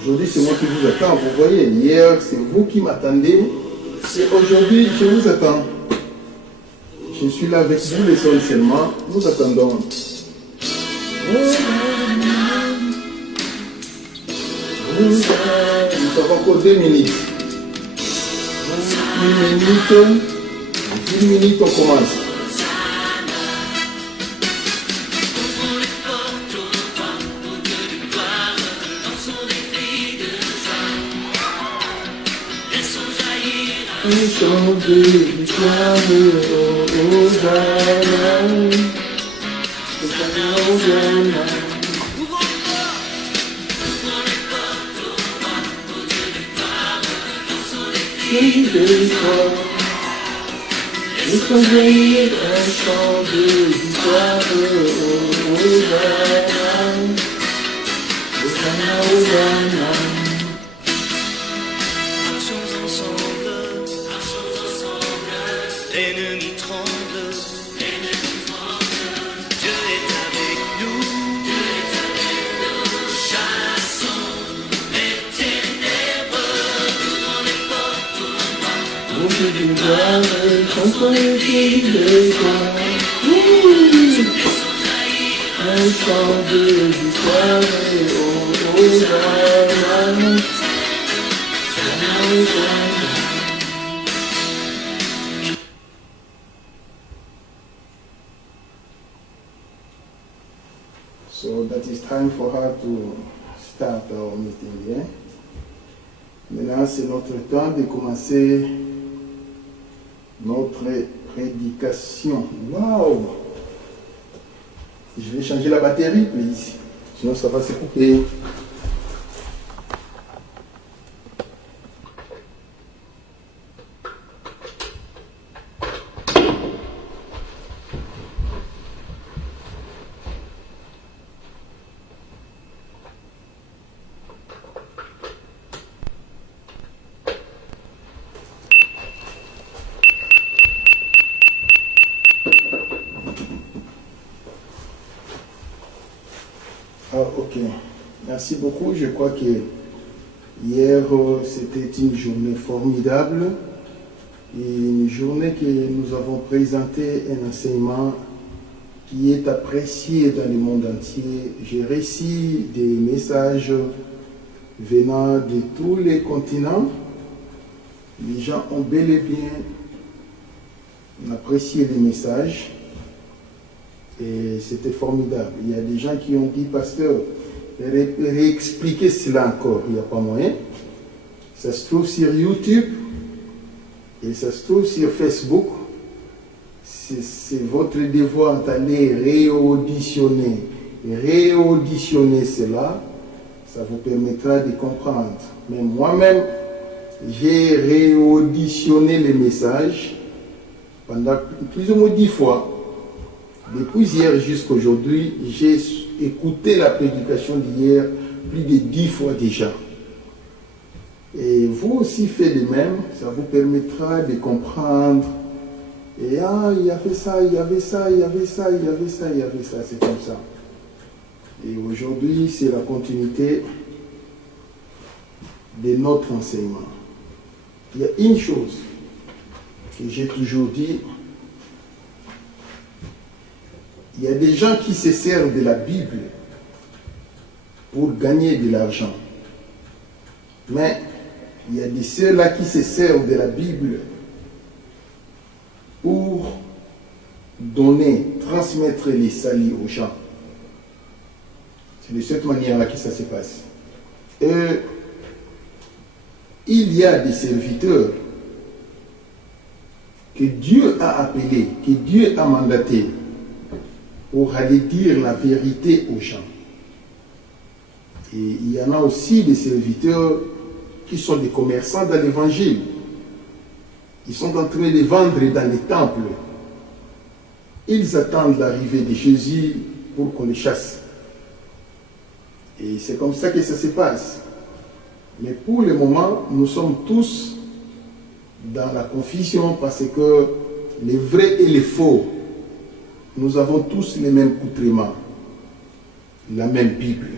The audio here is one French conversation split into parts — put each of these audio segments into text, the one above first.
Aujourd'hui, c'est moi qui vous attends. Vous voyez, hier, c'est vous qui m'attendez. C'est aujourd'hui, je vous attends. Je suis là avec vous, les seuls seulement. Nous attendons. Nous avons encore 2 minutes. 10 minutes, on commence. Changer l'histoire de Hosanna. L'ennemi tremble, Dieu est avec nous, chassons les ténèbres, ouvrons les portes au mal. So that is time for her to start our meeting, yeah? Maintenant, c'est notre temps de commencer notre prédication. Wow! Je vais changer la batterie, please. Sinon, ça va se couper. Ah, ok. Merci beaucoup. Je crois que hier, c'était une journée formidable. Et une journée que nous avons présenté un enseignement qui est apprécié dans le monde entier. J'ai reçu des messages venant de tous les continents. Les gens ont bel et bien apprécié les messages. Et c'était formidable. Il y a des gens qui ont dit, pasteur, réexpliquez cela encore. Il n'y a pas moyen. Ça se trouve sur YouTube et ça se trouve sur Facebook. C'est votre devoir d'aller réauditionner cela. Ça vous permettra de comprendre. Mais moi-même, j'ai réauditionné les messages pendant plus ou moins 10 fois. Depuis hier jusqu'à aujourd'hui, j'ai écouté la prédication d'hier plus de 10 fois déjà. Et vous aussi faites de même, ça vous permettra de comprendre. Et il y avait ça, il y avait ça, il y avait ça, il y avait ça, il y avait ça, c'est comme ça. Et aujourd'hui, c'est la continuité de notre enseignement. Il y a une chose que j'ai toujours dit. Il y a des gens qui se servent de la Bible pour gagner de l'argent. Mais il y a de ceux-là qui se servent de la Bible pour donner, transmettre les salis aux gens. C'est de cette manière-là que ça se passe. Il y a des serviteurs que Dieu a appelés, que Dieu a mandatés pour aller dire la vérité aux gens. Et il y en a aussi des serviteurs qui sont des commerçants dans l'évangile. Ils sont en train de vendre dans les temples. Ils attendent l'arrivée de Jésus pour qu'on les chasse. Et c'est comme ça que ça se passe. Mais pour le moment, nous sommes tous dans la confusion parce que les vrais et les faux, nous avons tous les mêmes accoutrements, la même Bible.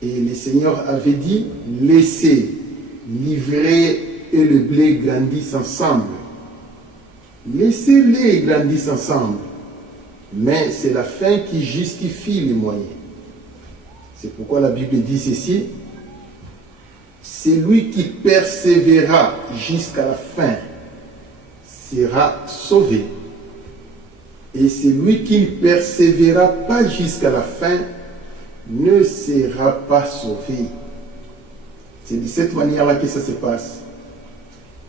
Et le Seigneur avait dit, laissez l'ivraie et le blé grandissent ensemble. Laissez-les grandir ensemble. Mais c'est la fin qui justifie les moyens. C'est pourquoi la Bible dit ceci. C'est lui qui persévérera jusqu'à la fin sera sauvé. Et celui qui ne persévérera pas jusqu'à la fin ne sera pas sauvé. C'est de cette manière-là que ça se passe.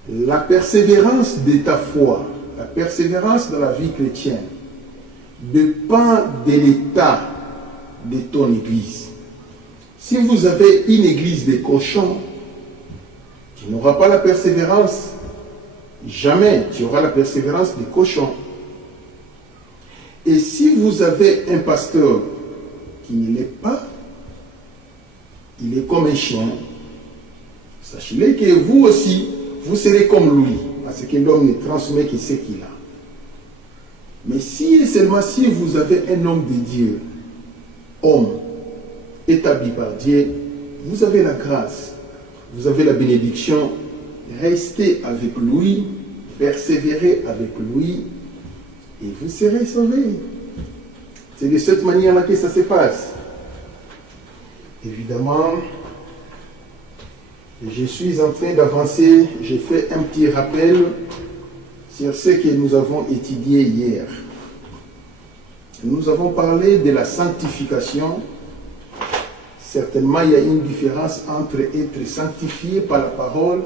La persévérance de ta foi, la persévérance dans la vie chrétienne, dépend de l'état de ton église. Si vous avez une église de cochons, tu n'auras pas la persévérance. Jamais tu auras la persévérance des cochons. Et si vous avez un pasteur qui ne l'est pas, il est comme un chien, sachez-le que vous aussi, vous serez comme lui, parce que l'homme ne transmet que ce qu'il a. Mais si et seulement si vous avez un homme de Dieu, homme, établi par Dieu, vous avez la grâce, vous avez la bénédiction, restez avec lui, persévérez avec lui, et vous serez sauvés. C'est de cette manière-là que ça se passe. Évidemment, je suis en train d'avancer, j'ai fait un petit rappel sur ce que nous avons étudié hier. Nous avons parlé de la sanctification. Certainement, il y a une différence entre être sanctifié par la parole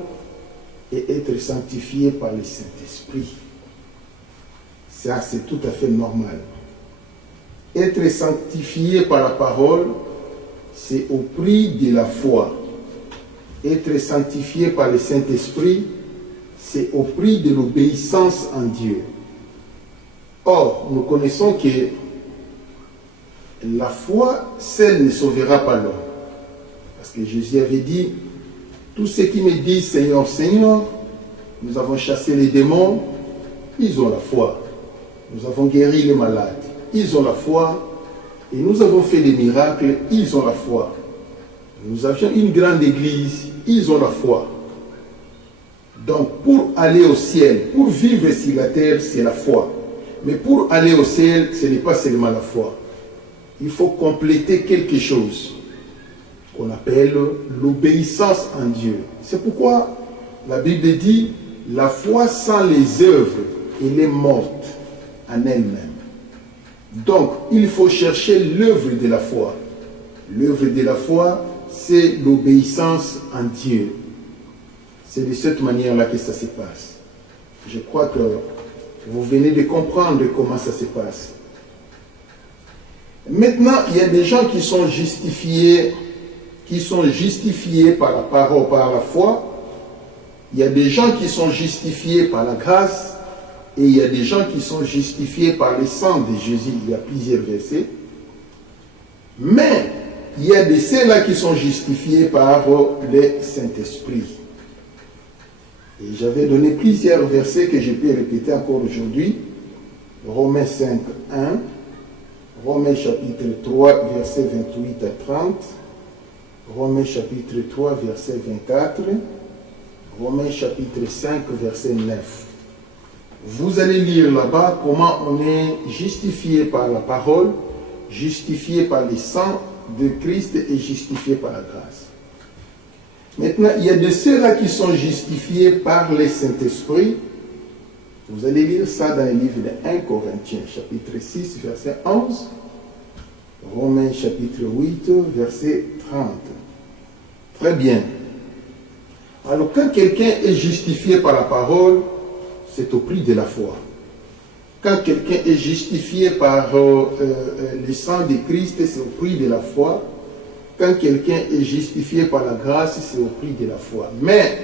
et être sanctifié par le Saint-Esprit. Ça, c'est tout à fait normal. Être sanctifié par la parole, c'est au prix de la foi. Être sanctifié par le Saint-Esprit, c'est au prix de l'obéissance en Dieu. Or, nous connaissons que la foi, seule ne sauvera pas l'homme. Parce que Jésus avait dit, tous ceux qui me disent Seigneur, Seigneur, nous avons chassé les démons, ils ont la foi. Nous avons guéri les malades, ils ont la foi. Et nous avons fait des miracles, ils ont la foi. Nous avions une grande église, ils ont la foi. Donc pour aller au ciel, pour vivre sur la terre, c'est la foi. Mais pour aller au ciel, ce n'est pas seulement la foi. Il faut compléter quelque chose qu'on appelle l'obéissance en Dieu. C'est pourquoi la Bible dit, la foi sans les œuvres, elle est morte en elle-même. Donc, il faut chercher l'œuvre de la foi. L'œuvre de la foi, c'est l'obéissance en Dieu. C'est de cette manière-là que ça se passe. Je crois que vous venez de comprendre comment ça se passe. Maintenant, il y a des gens qui sont justifiés par la parole, par la foi. Il y a des gens qui sont justifiés par la grâce. Et il y a des gens qui sont justifiés par le sang de Jésus. Il y a plusieurs versets. Mais il y a de ceux-là qui sont justifiés par le Saint-Esprit. Et j'avais donné plusieurs versets que je peux répéter encore aujourd'hui. Romains 5, 1. Romains chapitre 3, versets 28 à 30. Romains chapitre 3, verset 24. Romains chapitre 5, verset 9. Vous allez lire là-bas comment on est justifié par la parole, justifié par le sang de Christ et justifié par la grâce. Maintenant, il y a de ceux-là qui sont justifiés par le Saint-Esprit. Vous allez lire ça dans le livre de 1 Corinthiens, chapitre 6, verset 11. Romains, chapitre 8, verset 30. Très bien. Alors, quand quelqu'un est justifié par la parole, c'est au prix de la foi. Quand quelqu'un est justifié par le sang de Christ, c'est au prix de la foi. Quand quelqu'un est justifié par la grâce, c'est au prix de la foi. Mais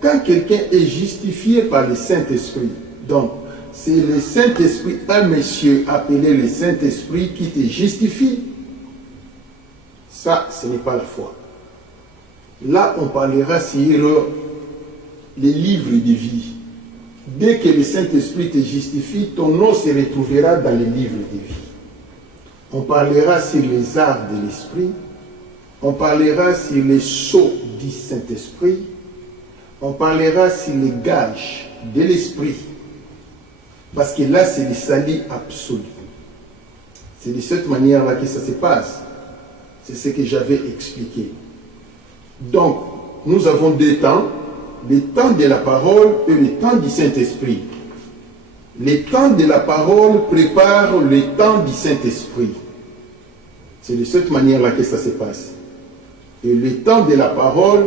quand quelqu'un est justifié par le Saint-Esprit, donc c'est le Saint-Esprit, un monsieur appelé le Saint-Esprit qui te justifie, ça, ce n'est pas la foi. Là, on parlera sur les livres de vie. Dès que le Saint-Esprit te justifie, ton nom se retrouvera dans les livres de vie. On parlera sur les arts de l'Esprit. On parlera sur les sceaux du Saint-Esprit. On parlera sur les gages de l'Esprit. Parce que là, c'est le salut absolu. C'est de cette manière-là que ça se passe. C'est ce que j'avais expliqué. Donc, nous avons deux temps. Le temps de la parole et le temps du Saint-Esprit. Le temps de la parole prépare le temps du Saint-Esprit. C'est de cette manière-là que ça se passe. Et le temps de la parole,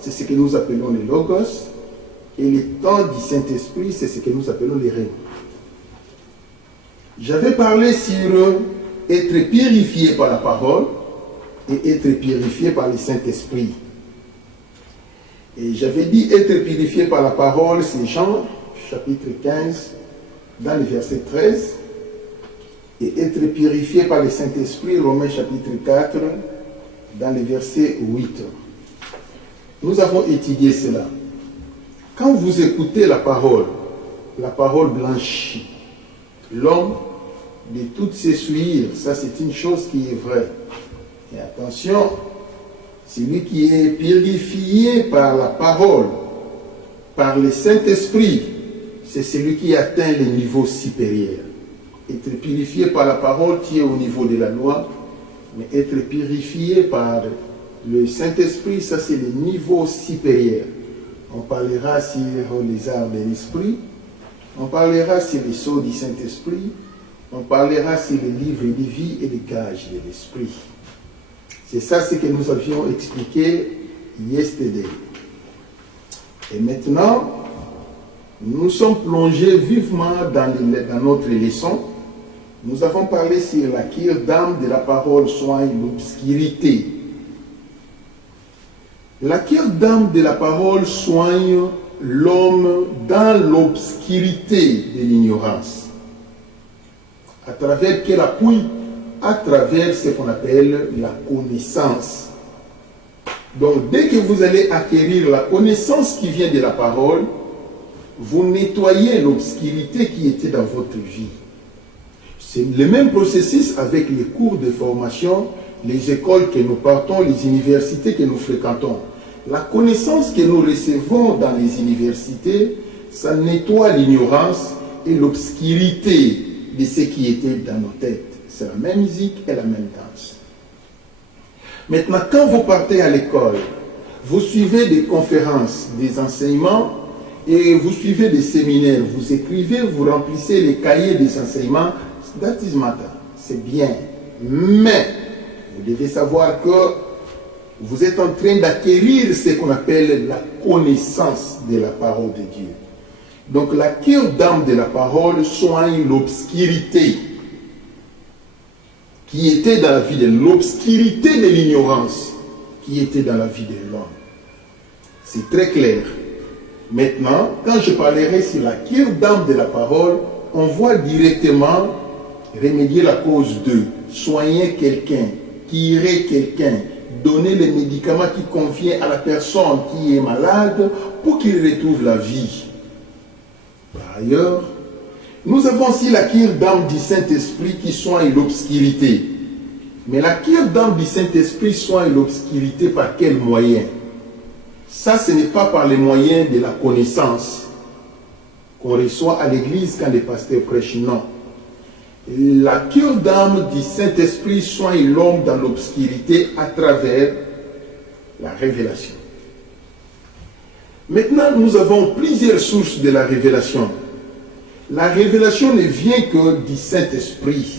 c'est ce que nous appelons le Logos. Et le temps du Saint-Esprit, c'est ce que nous appelons les règnes. J'avais parlé sur être purifié par la parole et être purifié par le Saint-Esprit. Et j'avais dit être purifié par la parole, c'est Jean, chapitre 15, dans le verset 13. Et être purifié par le Saint-Esprit, Romains chapitre 4, dans le verset 8. Nous avons étudié cela. Quand vous écoutez la parole blanchit l'homme de toutes ses souillures. Ça, c'est une chose qui est vraie. Et attention, celui qui est purifié par la parole, par le Saint-Esprit, c'est celui qui atteint le niveau supérieur. Être purifié par la parole, tu es au niveau de la loi, mais être purifié par le Saint-Esprit, ça c'est le niveau supérieur. On parlera sur les arts de l'esprit, on parlera sur les sceaux du Saint-Esprit, on parlera sur les livres de vie et les gages de l'esprit. C'est ça ce que nous avions expliqué yesterday. Et maintenant, nous sommes plongés vivement dans notre leçon. Nous avons parlé sur la cure d'âme de la parole soigne l'obscurité. La cure d'âme de la parole soigne l'homme dans l'obscurité de l'ignorance. À travers quel appui? À travers ce qu'on appelle la connaissance. Donc, dès que vous allez acquérir la connaissance qui vient de la parole, vous nettoyez l'obscurité qui était dans votre vie. C'est le même processus avec les cours de formation, les écoles que nous partons, les universités que nous fréquentons. La connaissance que nous recevons dans les universités, ça nettoie l'ignorance et l'obscurité de ce qui était dans nos têtes. C'est la même musique et la même danse. Maintenant, quand vous partez à l'école, vous suivez des conférences, des enseignements, et vous suivez des séminaires, vous écrivez, vous remplissez les cahiers des enseignements, that is matter, c'est bien. Mais, vous devez savoir que vous êtes en train d'acquérir ce qu'on appelle la connaissance de la parole de Dieu. Donc, la cure d'âme de la parole soigne l'obscurité qui était dans la vie de l'obscurité de l'ignorance qui était dans la vie de l'homme. C'est très clair. Maintenant, quand je parlerai sur la cure d'âme de la parole, on voit directement remédier la cause de soigner quelqu'un, guérir quelqu'un, donner les médicaments qui conviennent à la personne qui est malade pour qu'il retrouve la vie. Par ailleurs, nous avons aussi la cure d'âme du Saint-Esprit qui soigne l'obscurité. Mais la cure d'âme du Saint-Esprit soigne l'obscurité par quel moyen? Ça, ce n'est pas par les moyens de la connaissance qu'on reçoit à l'église quand les pasteurs prêchent, non. La cure d'âme du Saint-Esprit soigne l'homme dans l'obscurité à travers la révélation. Maintenant, nous avons plusieurs sources de la révélation. La révélation ne vient que du Saint-Esprit.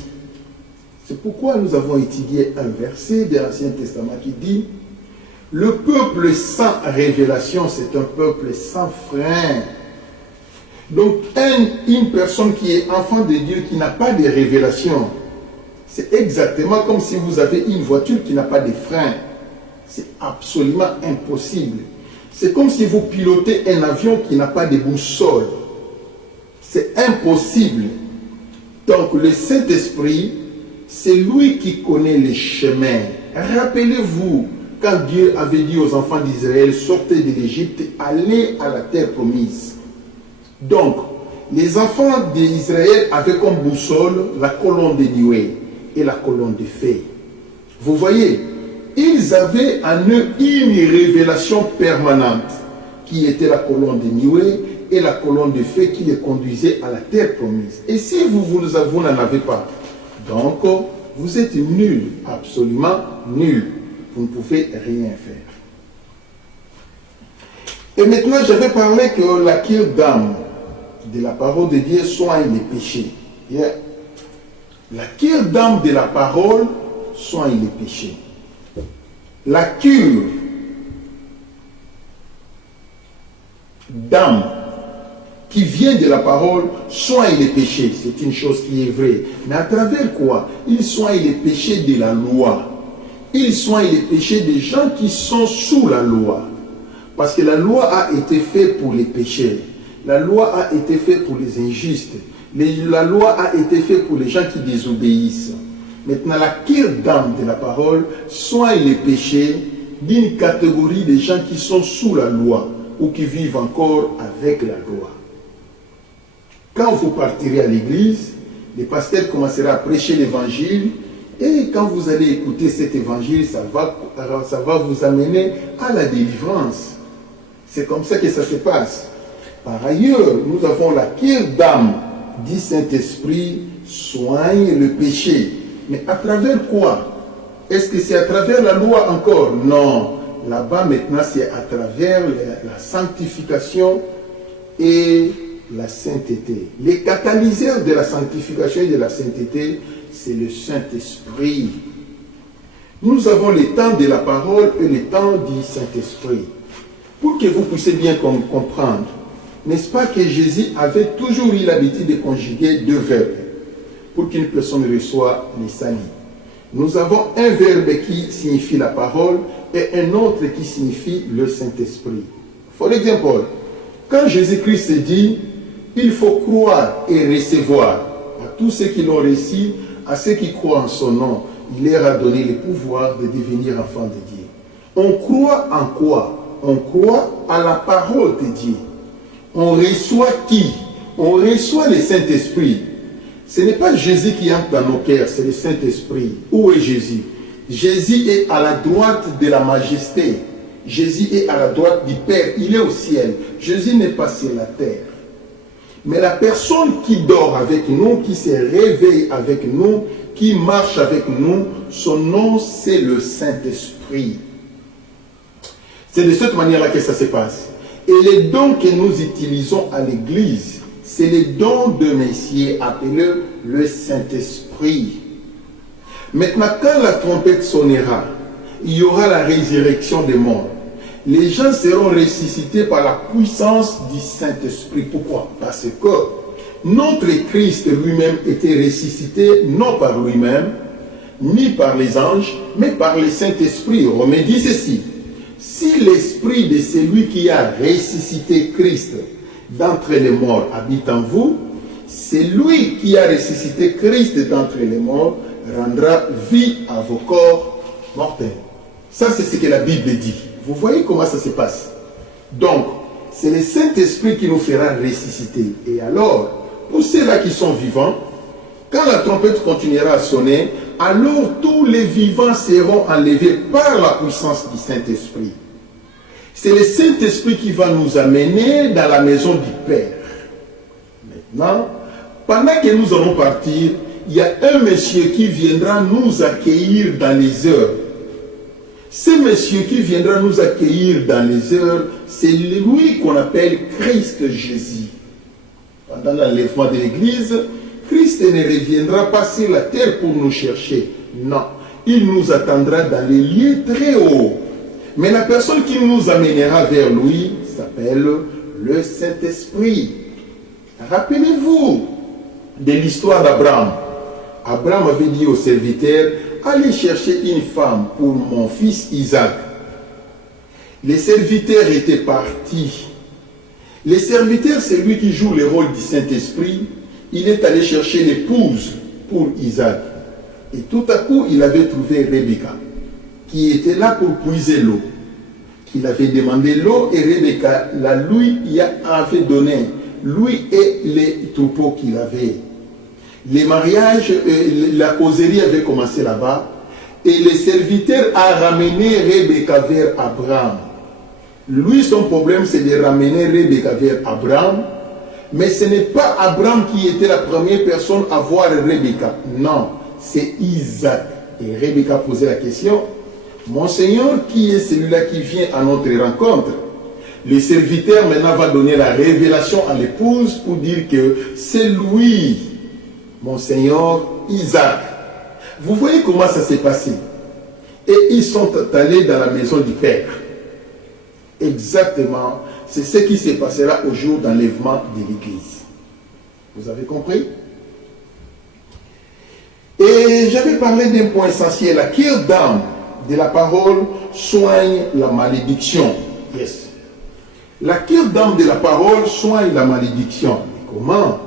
C'est pourquoi nous avons étudié un verset de l'Ancien Testament qui dit « Le peuple sans révélation, c'est un peuple sans frein. » Donc, une personne qui est enfant de Dieu, qui n'a pas de révélation, C'est exactement comme si vous avez une voiture qui n'a pas de frein. C'est absolument impossible. C'est comme si vous pilotez un avion qui n'a pas de boussole. C'est impossible. Donc le Saint-Esprit, c'est lui qui connaît les chemins. Rappelez-vous, quand Dieu avait dit aux enfants d'Israël, sortez de l'Égypte, allez à la terre promise. Donc, les enfants d'Israël avaient comme boussole la colonne de nuée et la colonne de feu. Vous voyez, ils avaient en eux une révélation permanente qui était la colonne de nuée et la colonne de feu qui les conduisait à la terre promise. Et si vous n'en avez pas, donc vous êtes nuls, absolument nuls. Vous ne pouvez rien faire. Et maintenant, j'avais parlé que la cure d'âme de la parole de Dieu soigne les péchés. Yeah. La cure d'âme de la parole soigne les péchés. La cure d'âme qui vient de la parole soigne les péchés. C'est une chose qui est vraie. Mais à travers quoi? Il soigne les péchés de la loi. Il soigne les péchés des gens qui sont sous la loi. Parce que la loi a été faite pour les pécheurs. La loi a été faite pour les injustes. La loi a été faite pour les gens qui désobéissent. Maintenant, la cure d'âme de la parole soigne les péchés d'une catégorie de gens qui sont sous la loi ou qui vivent encore avec la loi. Quand vous partirez à l'église, le pasteur commencera à prêcher l'évangile et quand vous allez écouter cet évangile, ça va vous amener à la délivrance. C'est comme ça que ça se passe. Par ailleurs, nous avons la cure d'âme du Saint-Esprit soigne le péché. Mais à travers quoi? Est-ce que c'est à travers la loi encore? Non. Là-bas, maintenant, c'est à travers la sanctification et la sainteté. Les catalyseurs de la sanctification et de la sainteté, c'est le Saint-Esprit. Nous avons le temps de la parole et le temps du Saint-Esprit. Pour que vous puissiez bien comprendre, n'est-ce pas que Jésus avait toujours eu l'habitude de conjuguer deux verbes pour qu'une personne reçoive les saluts. Nous avons un verbe qui signifie la parole et un autre qui signifie le Saint-Esprit. For example, quand Jésus-Christ dit « Il faut croire et recevoir » à tous ceux qui l'ont reçu, à ceux qui croient en son nom, il leur a donné le pouvoir de devenir enfants de Dieu. On croit en quoi? On croit à la parole de Dieu. On reçoit qui? On reçoit le Saint-Esprit. Ce n'est pas Jésus qui entre dans nos cœurs, c'est le Saint-Esprit. Où est Jésus? Jésus est à la droite de la majesté. Jésus est à la droite du Père. Il est au ciel. Jésus n'est pas sur la terre. Mais la personne qui dort avec nous, qui se réveille avec nous, qui marche avec nous, son nom c'est le Saint-Esprit. C'est de cette manière-là que ça se passe. Et les dons que nous utilisons à l'église, c'est les dons de Messie appelé le Saint-Esprit. Maintenant, quand la trompette sonnera, il y aura la résurrection des morts. Les gens seront ressuscités par la puissance du Saint-Esprit. Pourquoi? Parce que notre Christ lui-même était ressuscité non par lui-même, ni par les anges, mais par le Saint-Esprit. Romains dit ceci: si l'esprit de celui qui a ressuscité Christ d'entre les morts habite en vous, c'est lui qui a ressuscité Christ d'entre les morts rendra vie à vos corps mortels. Ça, c'est ce que la Bible dit. Vous voyez comment ça se passe? Donc, c'est le Saint-Esprit qui nous fera ressusciter. Et alors, pour ceux-là qui sont vivants, quand la trompette continuera à sonner, alors tous les vivants seront enlevés par la puissance du Saint-Esprit. C'est le Saint-Esprit qui va nous amener dans la maison du Père. Maintenant, pendant que nous allons partir, il y a un monsieur qui viendra nous accueillir dans les heures. Ce monsieur qui viendra nous accueillir dans les heures, c'est lui qu'on appelle Christ Jésus. Pendant l'enlèvement de l'Église, Christ ne reviendra pas sur la terre pour nous chercher. Non, il nous attendra dans les lieux très hauts. Mais la personne qui nous amènera vers lui s'appelle le Saint-Esprit. Rappelez-vous de l'histoire d'Abraham. Abraham avait dit au serviteur, allez chercher une femme pour mon fils Isaac. Les serviteurs étaient partis. Les serviteurs, c'est lui qui joue le rôle du Saint-Esprit. Il est allé chercher l'épouse pour Isaac. Et tout à coup, il avait trouvé Rebecca, qui était là pour puiser l'eau. Il avait demandé l'eau et Rebecca lui avait donné, lui et les troupeaux qu'il avait. Les mariages, la causerie avait commencé là-bas et le serviteur a ramené Rebecca vers Abraham. Lui, son problème, c'est de ramener Rebecca vers Abraham, mais ce n'est pas Abraham qui était la première personne à voir Rebecca. Non, c'est Isaac. Et Rebecca posait la question, mon Seigneur, qui est celui-là qui vient à notre rencontre? Le serviteur maintenant va donner la révélation à l'épouse pour dire que c'est lui, mon Seigneur, Isaac. Vous voyez comment ça s'est passé? Et ils sont allés dans la maison du Père. Exactement, c'est ce qui se passera au jour d'enlèvement de l'Église. Vous avez compris? Et j'avais parlé d'un point essentiel, la cure d'âme de la parole soigne la malédiction. Yes. La cure d'âme de la parole soigne la malédiction. Et comment?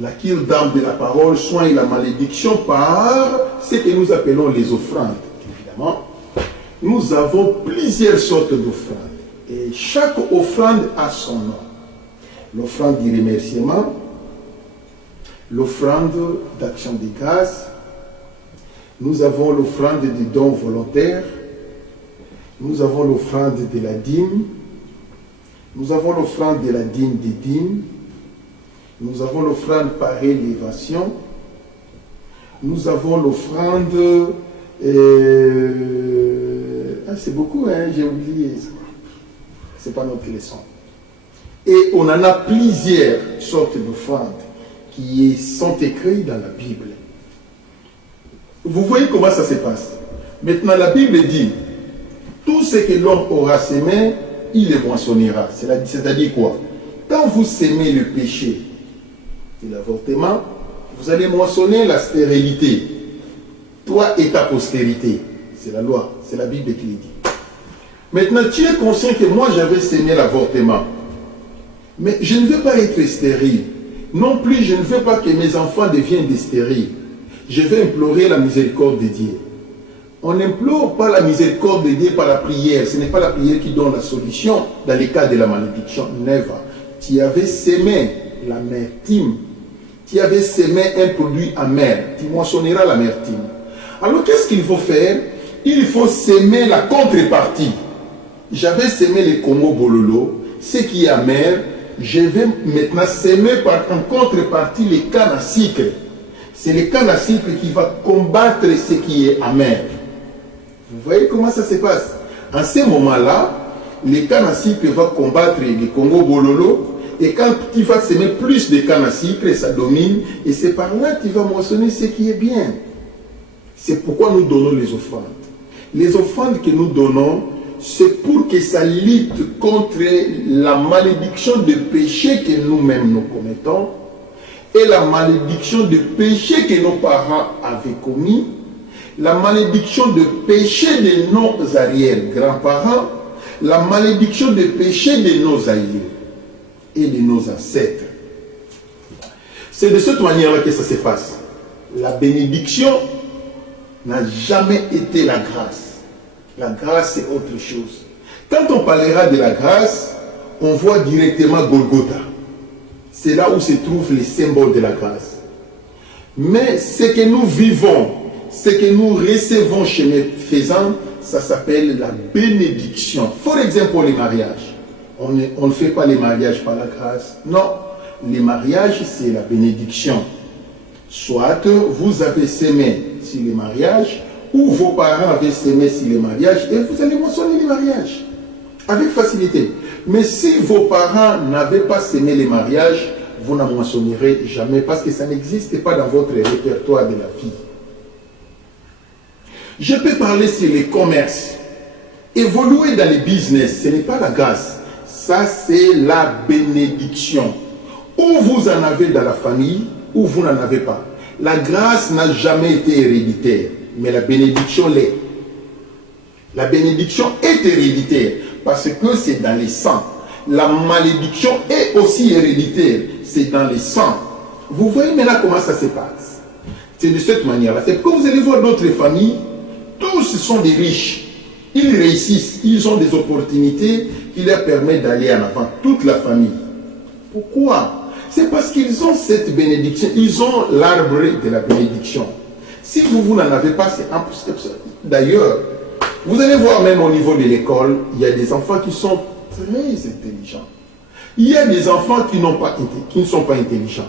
La cure d'âme de la parole soigne la malédiction par ce que nous appelons les offrandes. Évidemment, nous avons plusieurs sortes d'offrandes. Et chaque offrande a son nom. L'offrande du remerciement, l'offrande d'action de grâce, nous avons l'offrande des dons volontaires, nous avons l'offrande de la dîme, nous avons l'offrande de la dîme des dîmes, nous avons l'offrande par élévation, nous avons l'offrande, c'est beaucoup, hein, j'ai oublié, c'est pas notre leçon. Et on en a plusieurs sortes d'offrandes qui sont écrites dans la Bible. Vous voyez comment ça se passe. Maintenant, la Bible dit, tout ce que l'homme aura semé, il le moissonnera. C'est-à-dire quoi? Quand vous semez le péché et l'avortement, vous allez moissonner la stérilité. Toi et ta postérité. C'est la loi, c'est la Bible qui le dit. Maintenant, tu es conscient que moi, j'avais semé l'avortement. Mais je ne veux pas être stérile. Non plus, je ne veux pas que mes enfants deviennent des stériles. Je vais implorer la miséricorde de Dieu. On n'implore pas la miséricorde de Dieu par la prière. Ce n'est pas la prière qui donne la solution dans les cas de la malédiction. Never. Tu avais semé l'amertume. Tu avais semé un produit amer. Tu moissonneras l'amertume. Alors qu'est-ce qu'il faut faire? Il faut semer la contrepartie. J'avais semé les Congo Bololo, ce qui est amer. Je vais maintenant semer en contrepartie les cannes à sucre. C'est le canne à sucre qui va combattre ce qui est amer. Vous voyez comment ça se passe? En ce moment-là, le canne à sucre va combattre les Congo Bololo. Et quand tu vas semer plus de canne à sucre, ça domine. Et c'est par là que tu vas moissonner ce qui est bien. C'est pourquoi nous donnons les offrandes. Les offrandes que nous donnons, c'est pour que ça lutte contre la malédiction de péché que nous-mêmes nous commettons et la malédiction de péché que nos parents avaient commis, la malédiction de péché de nos arrière-grands-parents, la malédiction de péché de nos aïeux et de nos ancêtres. C'est de cette manière-là que ça se passe. La bénédiction n'a jamais été la grâce. La grâce, c'est autre chose. Quand on parlera de la grâce, on voit directement Golgotha. C'est là où se trouvent les symboles de la grâce. Mais ce que nous vivons, ce que nous recevons chez les faisans, ça s'appelle la bénédiction. Par exemple, pour les mariages. On ne fait pas les mariages par la grâce. Non, les mariages, c'est la bénédiction. Soit vous avez semé sur les mariages, ou vos parents avaient semé sur les mariages, et vous allez moissonner les mariages. Avec facilité. Mais si vos parents n'avaient pas semé les mariages, vous n'en moissonnerez jamais, parce que ça n'existe pas dans votre répertoire de la vie. Je peux parler sur les commerces. Évoluer dans les business, ce n'est pas la grâce. Ça, c'est la bénédiction. Ou vous en avez dans la famille, ou vous n'en avez pas. La grâce n'a jamais été héréditaire, mais la bénédiction l'est. La bénédiction est héréditaire parce que c'est dans les sangs. La malédiction est aussi héréditaire, c'est dans les sangs. Vous voyez maintenant comment ça se passe. C'est de cette manière-là. C'est que vous allez voir d'autres familles, tous sont des riches. Ils réussissent, ils ont des opportunités qui leur permettent d'aller en avant, toute la famille. Pourquoi? C'est parce qu'ils ont cette bénédiction, ils ont l'arbre de la bénédiction. Si vous n'en avez pas, c'est impossible. D'ailleurs, vous allez voir même au niveau de l'école, il y a des enfants qui sont très intelligents. Il y a des enfants qui ne sont pas intelligents,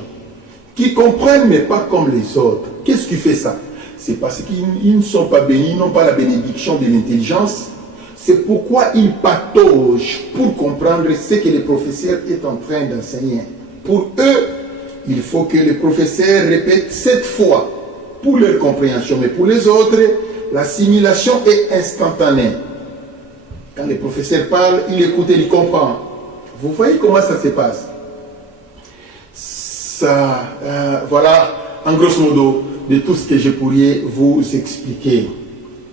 qui comprennent mais pas comme les autres. Qu'est-ce qui fait ça? C'est parce qu'ils ne sont pas bénis, ils n'ont pas la bénédiction de l'intelligence. C'est pourquoi ils pataugent pour comprendre ce que le professeur est en train d'enseigner. Pour eux, il faut que le professeur répète 7 fois pour leur compréhension. Mais pour les autres, l'assimilation est instantanée. Quand le professeur parle, il écoute et il comprend. Vous voyez comment ça se passe? Ça, voilà, en grosso modo, de tout ce que je pourrais vous expliquer.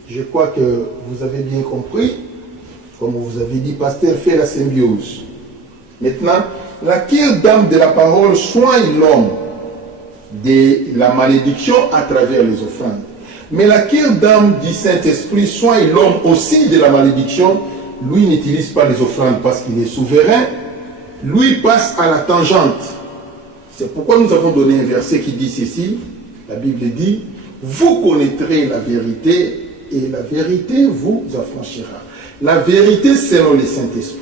Je crois que vous avez bien compris. Comme vous avez dit, pasteur, fait la symbiose. Maintenant, laquelle dame de la parole soigne l'homme de la malédiction à travers les offrandes. Mais laquelle dame du Saint-Esprit soigne l'homme aussi de la malédiction, lui n'utilise pas les offrandes parce qu'il est souverain, lui passe à la tangente. C'est pourquoi nous avons donné un verset qui dit ceci, la Bible dit, vous connaîtrez la vérité et la vérité vous affranchira. La vérité selon le Saint-Esprit.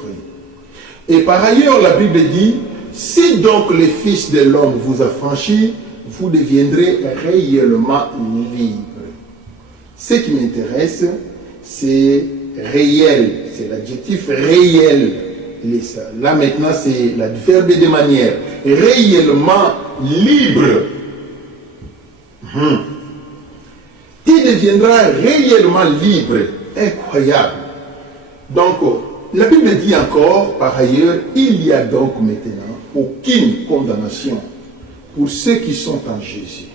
Et par ailleurs, la Bible dit, si donc le Fils de l'homme vous affranchit, vous deviendrez réellement libre. Ce qui m'intéresse, c'est réel, c'est l'adjectif réel. Là maintenant, c'est le verbe de manière. Réellement libre. Tu deviendras réellement libre. Incroyable. Donc, la Bible dit encore, par ailleurs, il n'y a donc maintenant aucune condamnation pour ceux qui sont en Jésus.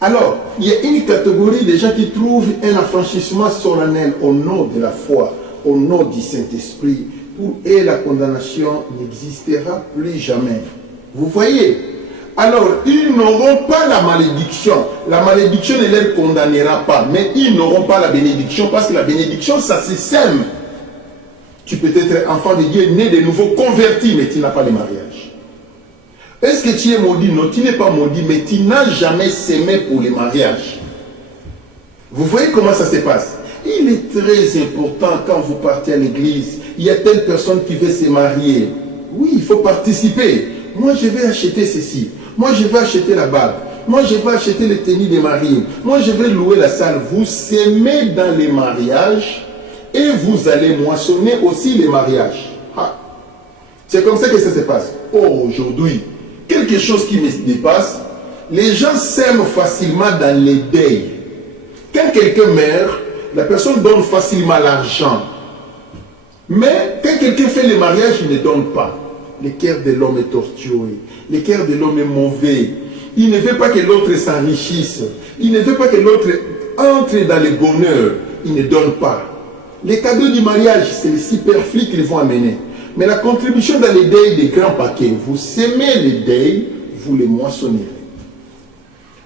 Alors, il y a une catégorie de gens qui trouvent un affranchissement solennel au nom de la foi, au nom du Saint-Esprit. Pour eux, la condamnation n'existera plus jamais. Vous voyez? Alors, ils n'auront pas la malédiction. La malédiction ne les condamnera pas, mais ils n'auront pas la bénédiction parce que la bénédiction, ça se sème. Tu peux être enfant de Dieu, né de nouveau, converti, mais tu n'as pas le mariage. Est-ce que tu es maudit? Non, tu n'es pas maudit, mais tu n'as jamais sémé pour le mariage. Vous voyez comment ça se passe? Il est très important quand vous partez à l'église, il y a telle personne qui veut se marier. Oui, il faut participer. Moi, je vais acheter ceci. Moi, je vais acheter la bague. Moi, je vais acheter les tenues des mariés. Moi, je vais louer la salle. Vous s'aimez dans les mariages et vous allez moissonner aussi les mariages. Ah. C'est comme ça que ça se passe. Oh, aujourd'hui, quelque chose qui me dépasse, les gens s'aiment facilement dans les deuils. Quand quelqu'un meurt, la personne donne facilement l'argent. Mais quand quelqu'un fait le mariage, il ne donne pas. Le cœur de l'homme est torturé. Le cœur de l'homme est mauvais. Il ne veut pas que l'autre s'enrichisse. Il ne veut pas que l'autre entre dans le bonheur. Il ne donne pas. Les cadeaux du mariage, c'est les superflus qu'ils vont amener. Mais la contribution dans les deuils des grands paquets, vous semez les deuils, vous les moissonnerez.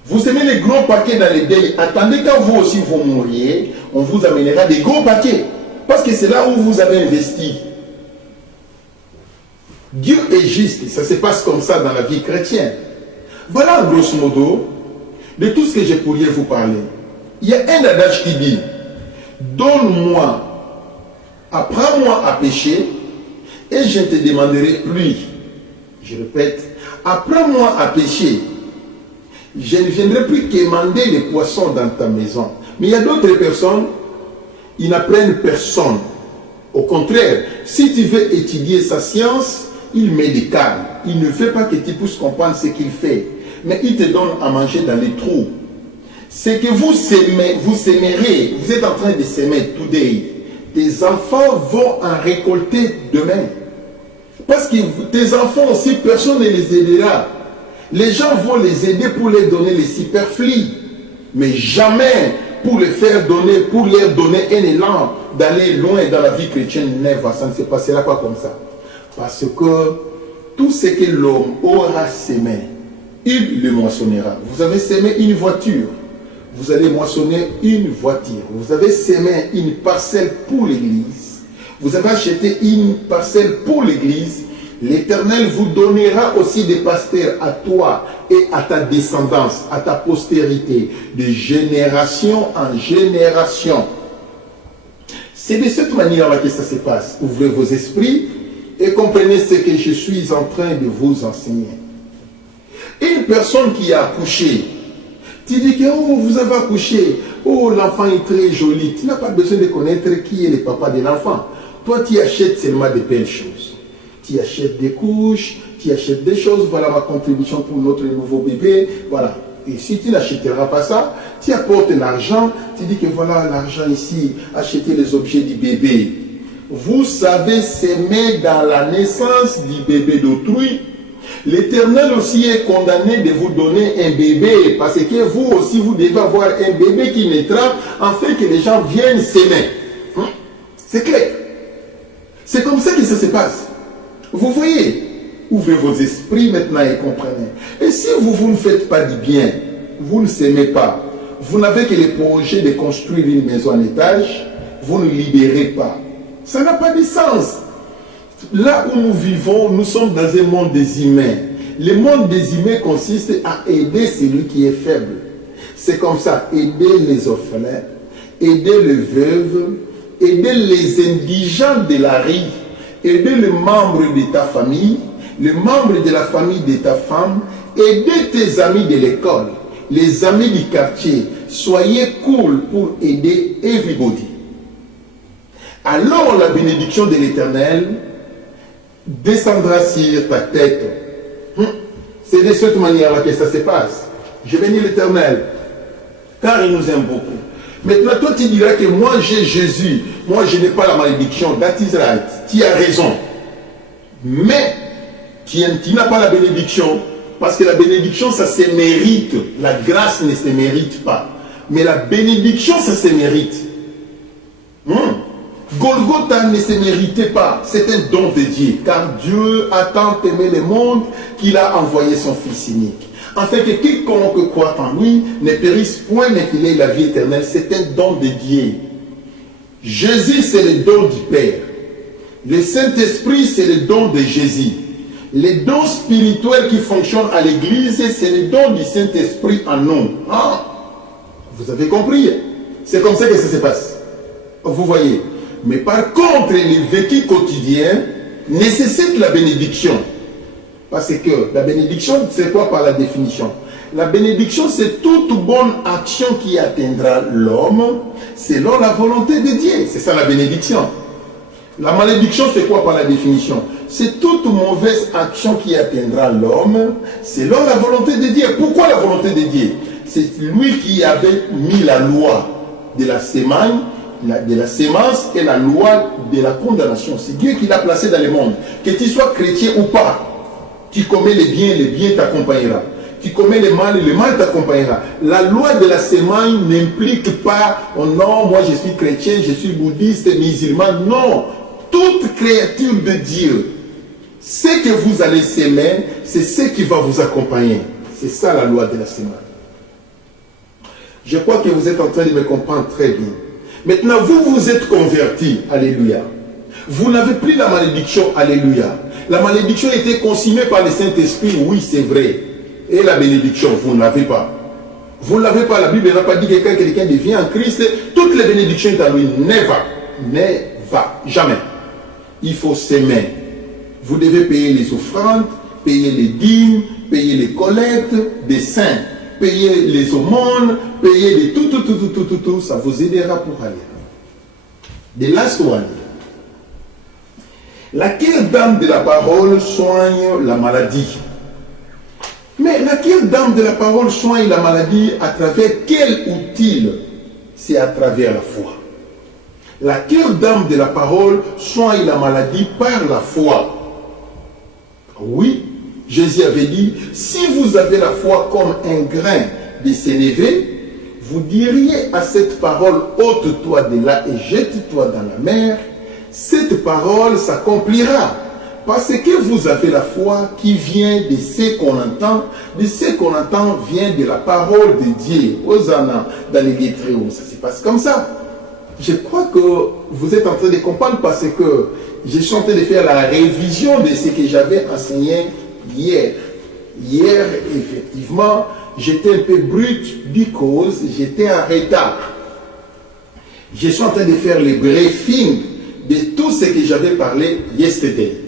Vous semez les gros paquets dans les deuils. Attendez quand vous aussi vous mourriez, on vous amènera des gros paquets. Parce que c'est là où vous avez investi. Dieu est juste, ça se passe comme ça dans la vie chrétienne. Voilà grosso modo de tout ce que je pourrais vous parler. Il y a un adage qui dit, donne-moi, apprends-moi à pêcher et je ne te demanderai plus. Je répète, apprends-moi à pêcher. Je ne viendrai plus quémander les poissons dans ta maison. Mais il y a d'autres personnes, ils n'apprennent personne. Au contraire, si tu veux étudier sa science, il met des cannes. Il ne veut pas que tu puisses comprendre ce qu'il fait. Mais il te donne à manger dans les trous. C'est que vous sèmerez, vous êtes en train de s'aimer today. Tes enfants vont en récolter demain. Parce que tes enfants aussi, personne ne les aidera. Les gens vont les aider pour leur donner les superflus, mais jamais pour les faire donner, pour leur donner un élan d'aller loin dans la vie chrétienne. Ça ne se passera pas comme ça. Parce que tout ce que l'homme aura sémé, il le moissonnera. Vous avez sémé une voiture, vous allez moissonner une voiture. Vous avez sémé une parcelle pour l'église, vous avez acheté une parcelle pour l'église. L'Éternel vous donnera aussi des pasteurs à toi et à ta descendance, à ta postérité, de génération en génération. C'est de cette manière-là que ça se passe. Ouvrez vos esprits et comprenez ce que je suis en train de vous enseigner. Une personne qui a accouché, tu dis que oh, vous avez accouché, oh l'enfant est très joli, tu n'as pas besoin de connaître qui est le papa de l'enfant. Toi tu achètes seulement de belles choses. Tu achètes des couches, tu achètes des choses, voilà ma contribution pour notre nouveau bébé, voilà. Et si tu n'achèteras pas ça, tu apportes l'argent, tu dis que voilà l'argent ici, achetez les objets du bébé. Vous savez s'aimer dans la naissance du bébé d'autrui. L'Éternel aussi est condamné de vous donner un bébé, parce que vous aussi vous devez avoir un bébé qui naîtra, afin que les gens viennent s'aimer. C'est clair. C'est comme ça que ça se passe. Vous voyez, ouvrez vos esprits maintenant et comprenez. Et si vous ne faites pas du bien, vous ne s'aimez pas, vous n'avez que le projet de construire une maison en étage, vous ne libérez pas. Ça n'a pas de sens. Là où nous vivons, nous sommes dans un monde des humains. Le monde des humains consiste à aider celui qui est faible. C'est comme ça, aider les orphelins, aider les veuves, aider les indigents de la rue, aider les membres de ta famille, les membres de la famille de ta femme, aider tes amis de l'école, les amis du quartier. Soyez cool pour aider everybody. Alors la bénédiction de l'Éternel descendra sur ta tête. C'est de cette manière-là que ça se passe. Je bénis l'Éternel, car il nous aime beaucoup. Maintenant, toi, tu diras que moi, j'ai Jésus. Moi, je n'ai pas la malédiction. That is right. Tu as raison. Mais, tu n'as pas la bénédiction. Parce que la bénédiction, ça se mérite. La grâce ne se mérite pas. Mais la bénédiction, ça se mérite. Golgotha ne se méritait pas. C'est un don de Dieu. Car Dieu a tant aimé le monde qu'il a envoyé son Fils unique. Afin que quiconque croit en lui ne périsse point, mais qu'il ait la vie éternelle. C'est un don de Dieu. Jésus, c'est le don du Père. Le Saint-Esprit, c'est le don de Jésus. Les dons spirituels qui fonctionnent à l'Église, c'est le don du Saint-Esprit en nous. Vous avez compris? C'est comme ça que ça se passe. Vous voyez. Mais par contre, le vécu quotidien nécessite la bénédiction. Parce que la bénédiction, c'est quoi par la définition? La bénédiction, c'est toute bonne action qui atteindra l'homme selon la volonté de Dieu. C'est ça la bénédiction. La malédiction, c'est quoi par la définition? C'est toute mauvaise action qui atteindra l'homme selon la volonté de Dieu. Pourquoi la volonté de Dieu? C'est lui qui avait mis la loi de la sémence et la loi de la condamnation. C'est Dieu qui l'a placé dans le monde. Que tu sois chrétien ou pas, tu commets le bien t'accompagnera. Tu commets le mal t'accompagnera. La loi de la sémence n'implique pas, oh non, moi je suis chrétien, je suis bouddhiste, musulman. Non, toute créature de Dieu, ce que vous allez s'aimer, c'est ce qui va vous accompagner. C'est ça la loi de la sémence. Je crois que vous êtes en train de me comprendre très bien. Maintenant, vous êtes convertis, alléluia. Vous n'avez plus la malédiction, alléluia. La malédiction était consignée par le Saint-Esprit, oui, c'est vrai. Et la bénédiction, vous ne l'avez pas. Vous ne l'avez pas. La Bible n'a pas dit que quand quelqu'un devient en Christ, toutes les bénédictions sont à lui. Never, jamais. Il faut s'aimer. Vous devez payer les offrandes, payer les dîmes, payer les collectes des saints, payer les aumônes, payer les tout. Ça vous aidera pour aller. The last one. Laquelle dame de la parole soigne la maladie? Mais laquelle dame de la parole soigne la maladie à travers quel outil? C'est à travers la foi. Laquelle dame de la parole soigne la maladie par la foi? Oui, Jésus avait dit, si vous avez la foi comme un grain de sénévé, vous diriez à cette parole, ôte-toi de là et jette-toi dans la mer, cette parole s'accomplira. Parce que vous avez la foi qui vient de ce qu'on entend. De ce qu'on entend vient de la parole de Dieu. Hosanna dans les lettrés. Ça se passe comme ça. Je crois que vous êtes en train de comprendre parce que je suis en train de faire la révision de ce que j'avais enseigné hier. Hier, effectivement, j'étais un peu brut because j'étais en retard. Je suis en train de faire le briefing de tout ce que j'avais parlé yesterday.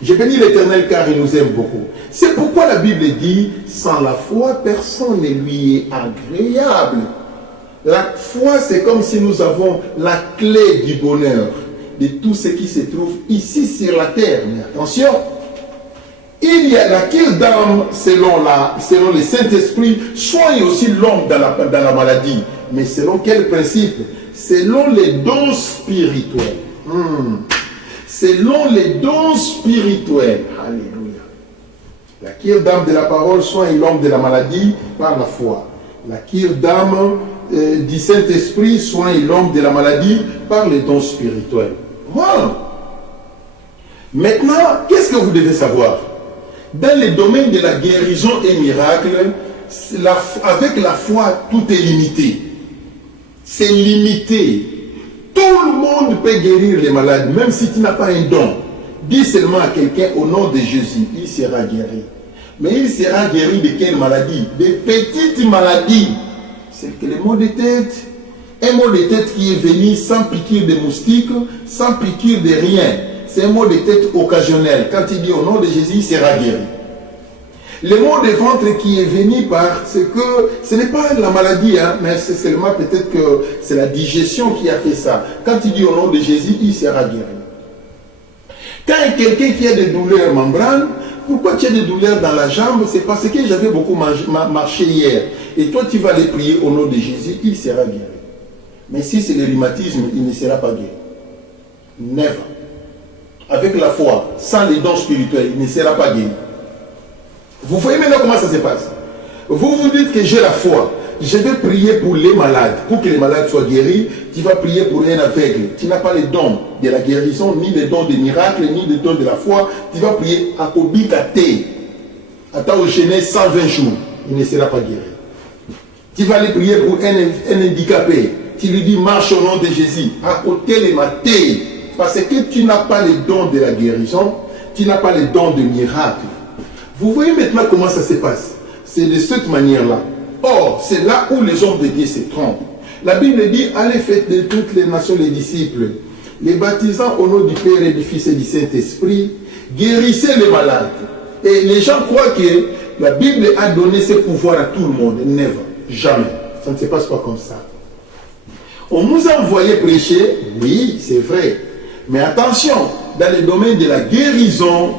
J'ai béni l'Éternel car il nous aime beaucoup. C'est pourquoi la Bible dit, sans la foi, personne ne lui est agréable. La foi, c'est comme si nous avons la clé du bonheur, de tout ce qui se trouve ici sur la terre. Mais attention, il y a laquelle d'âme, selon le Saint-Esprit, soigne aussi l'homme dans la maladie. Mais selon quel principe? Selon les dons spirituels. Selon les dons spirituels. Alléluia. La cure d'âme de la parole soigne l'homme de la maladie par la foi. La cure d'âme du Saint-Esprit soigne l'homme de la maladie par les dons spirituels. Voilà. Maintenant, qu'est-ce que vous devez savoir? Dans le domaine de la guérison et miracle, avec la foi, tout est limité. C'est limité. Tout le monde peut guérir les malades, même si tu n'as pas un don. Dis seulement à quelqu'un au nom de Jésus, il sera guéri. Mais il sera guéri de quelle maladie? Des petites maladies. C'est que le mot de tête, un mot de tête qui est venu sans piqûre de moustique, sans piqûre de rien. C'est un mot de tête occasionnel. Quand il dit au nom de Jésus, il sera guéri. Le mot de ventre qui est venu par, c'est que ce n'est pas la maladie, hein, mais c'est seulement peut-être que c'est la digestion qui a fait ça. Quand il dit au nom de Jésus, il sera guéri. Quand quelqu'un qui a des douleurs membranes, pourquoi tu as des douleurs dans la jambe? C'est parce que j'avais beaucoup marché hier. Et toi, tu vas aller prier au nom de Jésus, il sera guéri. Mais si c'est le rhumatisme, il ne sera pas guéri. Never. Avec la foi, sans les dons spirituels, il ne sera pas guéri. Vous voyez maintenant comment ça se passe. Vous vous dites que j'ai la foi. Je vais prier pour les malades. Pour que les malades soient guéris, tu vas prier pour un aveugle. Tu n'as pas les dons de la guérison, ni les dons des miracles, ni les dons de la foi. Tu vas prier à Kobikate. Attends au Genèse 120 jours. Il ne sera pas guéri. Tu vas aller prier pour un handicapé. Tu lui dis marche au nom de Jésus. À côté les matés. Parce que tu n'as pas les dons de la guérison. Tu n'as pas les dons de miracle. Vous voyez maintenant comment ça se passe. C'est de cette manière-là. Or, c'est là où les hommes de Dieu se trompent. La Bible dit, allez faites de toutes les nations les disciples, les baptisant au nom du Père et du Fils et du Saint-Esprit, guérissez les malades. Et les gens croient que la Bible a donné ce pouvoir à tout le monde. Never. Jamais. Ça ne se passe pas comme ça. On nous a envoyé prêcher, oui, c'est vrai. Mais attention, dans le domaine de la guérison,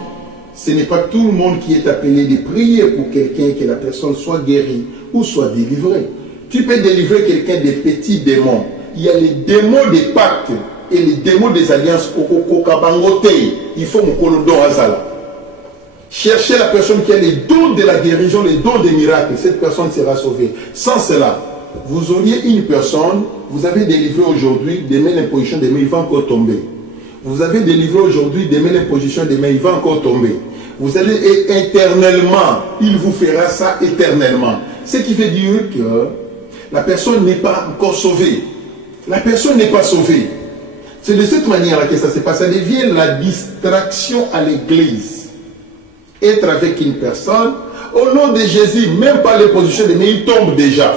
ce n'est pas tout le monde qui est appelé de prier pour quelqu'un, que la personne soit guérie ou soit délivrée. Tu peux délivrer quelqu'un des petits démons. Il y a les démons des pactes et les démons des alliances. Il faut mon don azala. Cherchez la personne qui a les dons de la guérison, les dons des miracles. Cette personne sera sauvée. Sans cela, vous auriez une personne, vous avez délivré aujourd'hui, demain l'imposition, demain il va encore tomber. Vous avez délivré aujourd'hui, demain l'imposition, demain il va encore tomber. Vous allez éternellement, il vous fera ça éternellement. Ce qui veut dire que la personne n'est pas encore sauvée. La personne n'est pas sauvée. C'est de cette manière-là que ça se passe. Ça devient la distraction à l'église. Être avec une personne, au nom de Jésus, même pas l'imposition, demain il tombe déjà.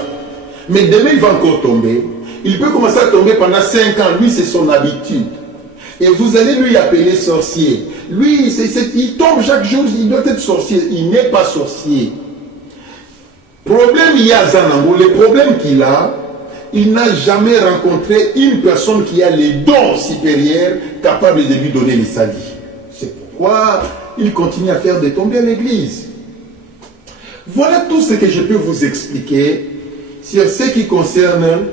Mais demain il va encore tomber. Il peut commencer à tomber pendant 5 ans. Lui, c'est son habitude. Et vous allez lui appeler sorcier. Lui, il tombe chaque jour, il doit être sorcier. Il n'est pas sorcier. Problème, il y a Zanango. Le problème qu'il a, il n'a jamais rencontré une personne qui a les dons supérieurs capables de lui donner les salis. C'est pourquoi il continue à faire des tombées à l'église. Voilà tout ce que je peux vous expliquer sur ce qui concerne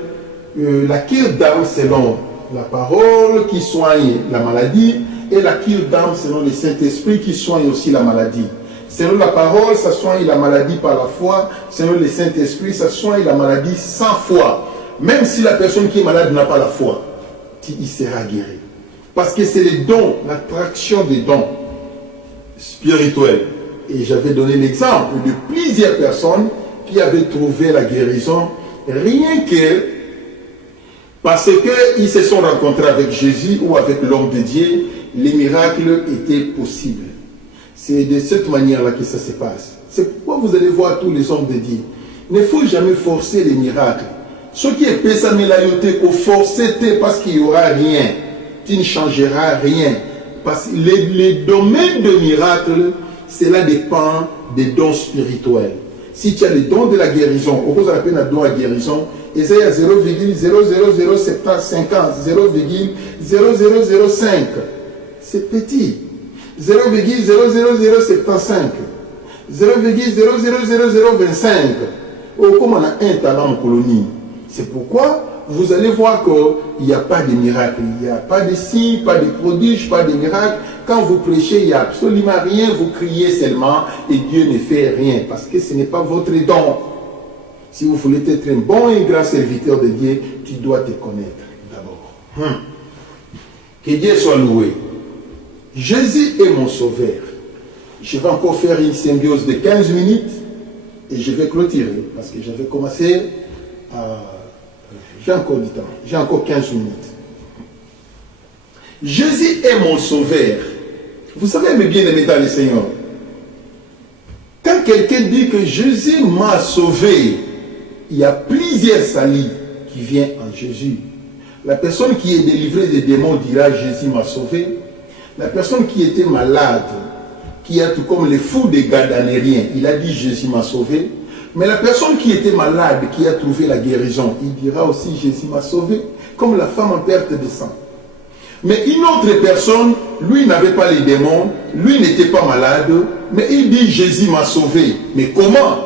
la cure d'âme selon la parole qui soigne la maladie et la cure d'âme selon le Saint-Esprit qui soigne aussi la maladie. Selon la parole, ça soigne la maladie par la foi. Selon le Saint-Esprit, ça soigne la maladie sans foi. Même si la personne qui est malade n'a pas la foi, il sera guéri. Parce que c'est les dons, l'attraction des dons spirituels. Et j'avais donné l'exemple de plusieurs personnes qui avaient trouvé la guérison rien que parce qu'ils se sont rencontrés avec Jésus ou avec l'homme de Dieu, les miracles étaient possibles. C'est de cette manière-là que ça se passe. C'est pourquoi vous allez voir tous les hommes de Dieu. Il ne faut jamais forcer les miracles. Ce qui est péché, au forcer parce qu'il n'y aura rien. Tu ne changeras rien. Parce que les domaines de miracles, cela dépend des dons spirituels. Si tu as les dons de la guérison, on vous appelle un don à guérison, Isaïe 0,00050, 0,0005. C'est petit. 0,00075. 0,00025. Oh, comme on a un talent en colonie. C'est pourquoi vous allez voir qu'il n'y a pas de miracle, il n'y a pas de signes, pas de prodiges, pas de miracles. Quand vous prêchez, il n'y a absolument rien, vous criez seulement et Dieu ne fait rien parce que ce n'est pas votre don. Si vous voulez être un bon et grand serviteur de Dieu, tu dois te connaître d'abord. Que Dieu soit loué. Jésus est mon sauveur. Je vais encore faire une symbiose de 15 minutes et je vais clôturer parce que j'avais commencé à... J'ai encore du temps, j'ai encore 15 minutes. Jésus est mon sauveur. Vous savez, mes bien-aimés dans le Seigneur, quand quelqu'un dit que Jésus m'a sauvé, il y a plusieurs salis qui viennent en Jésus. La personne qui est délivrée des démons dira Jésus m'a sauvé. La personne qui était malade, qui a tout comme les fous des Gadanériens, il a dit Jésus m'a sauvé. Mais la personne qui était malade, qui a trouvé la guérison, il dira aussi Jésus m'a sauvé, comme la femme en perte de sang. Mais une autre personne, lui n'avait pas les démons, lui n'était pas malade, mais il dit Jésus m'a sauvé. Mais comment?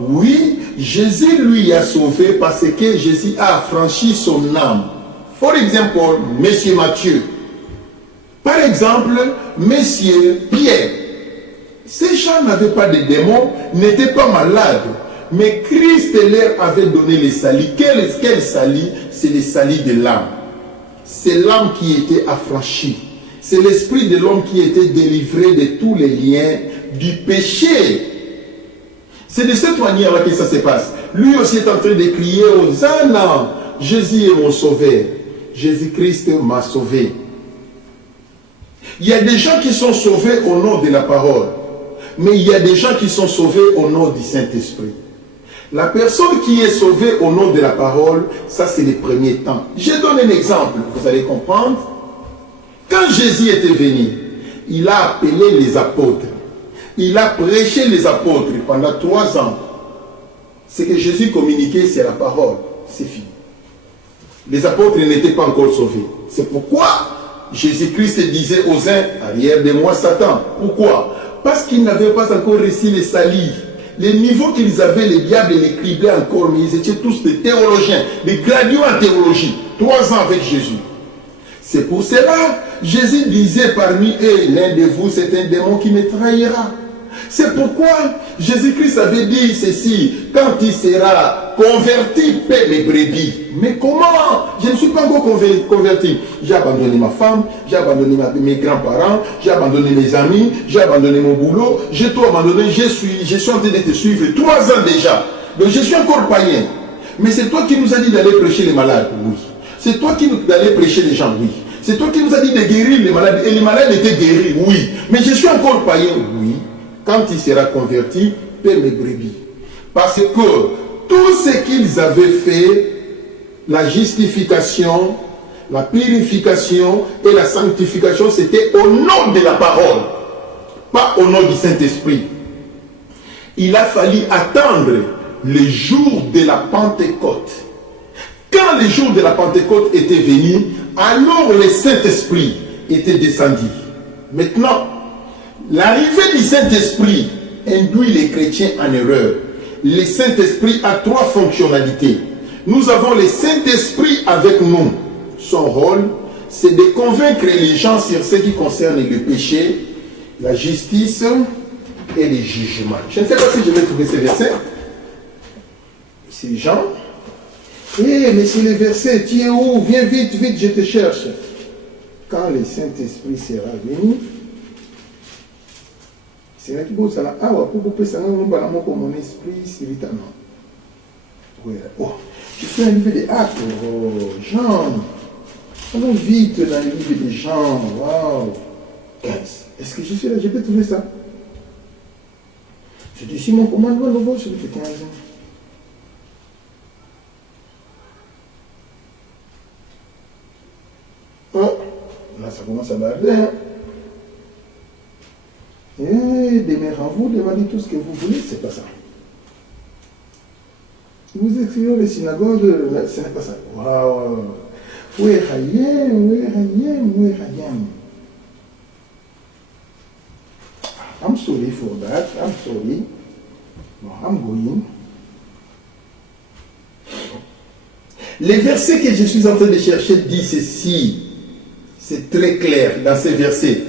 Oui, Jésus lui a sauvé parce que Jésus a affranchi son âme. Par exemple, Monsieur Matthieu. Par exemple, Monsieur Pierre. Ces gens n'avaient pas de démons, n'étaient pas malades. Mais Christ leur avait donné les salis. Quel salis? C'est les salis de l'âme. C'est l'âme qui était affranchie. C'est l'esprit de l'homme qui était délivré de tous les liens du péché. C'est de cette manière-là que ça se passe. Lui aussi est en train de crier aux ânes, Jésus est mon sauveur. Jésus-Christ m'a sauvé. Il y a des gens qui sont sauvés au nom de la parole. Mais il y a des gens qui sont sauvés au nom du Saint-Esprit. La personne qui est sauvée au nom de la parole, ça c'est les premiers temps. Je donne un exemple, vous allez comprendre. Quand Jésus était venu, il a appelé les apôtres. Il a prêché les apôtres pendant 3 ans. Ce que Jésus communiquait, c'est la parole. C'est fini. Les apôtres n'étaient pas encore sauvés. C'est pourquoi Jésus-Christ disait aux uns, arrière de moi Satan. Pourquoi? Parce qu'ils n'avaient pas encore reçu les salis. Les niveaux qu'ils avaient, les diables les criblaient encore, mais ils étaient tous des théologiens, des gradués en théologie. 3 ans avec Jésus. C'est pour cela, Jésus disait parmi eux, l'un de vous, c'est un démon qui me trahira. C'est pourquoi Jésus-Christ avait dit ceci, quand il sera converti, paie mes brebis. Mais comment? Je ne suis pas encore converti. J'ai abandonné ma femme, j'ai abandonné mes grands-parents, j'ai abandonné mes amis, j'ai abandonné mon boulot, j'ai tout abandonné, je suis en train de te suivre 3 ans déjà. Donc je suis encore païen. Mais c'est toi qui nous as dit d'aller prêcher les malades, oui. C'est toi qui nous as dit d'aller prêcher les gens, oui. C'est toi qui nous as dit de guérir les malades, et les malades étaient guéris, oui. Mais je suis encore païen, oui. Quand il sera converti, paie mes brebis. Parce que tout ce qu'ils avaient fait, la justification, la purification et la sanctification, c'était au nom de la parole, pas au nom du Saint-Esprit. Il a fallu attendre le jour de la Pentecôte. Quand le jour de la Pentecôte était venu, alors le Saint-Esprit était descendu. Maintenant, l'arrivée du Saint-Esprit induit les chrétiens en erreur. Le Saint-Esprit a 3 fonctionnalités. Nous avons le Saint-Esprit avec nous. Son rôle, c'est de convaincre les gens sur ce qui concerne le péché, la justice et les jugements. Je ne sais pas si je vais trouver ces versets. C'est Jean. Mais c'est les versets. Tu es où? Viens vite, vite, je te cherche. Quand le Saint-Esprit sera venu, c'est là que vous allez pour mon esprit, c'est vite. Oh, je suis un livre des actes. Oh, Jean. Allons vite dans le livre des Jean. Waouh. 15. Est-ce que je suis là? Je peux trouver ça. Je dis ici mon commandement nouveau, je vais 15. Oh, là ça commence à barder. Hein. Demeurez-vous, demandez tout ce que vous voulez, c'est pas ça. Vous écrivez les synagogues, ce n'est pas ça. Waouh. Où est Hayem? I'm sorry for that. I'm sorry. Bon, I'm going. Les versets que je suis en train de chercher disent ceci. C'est très clair dans ces versets.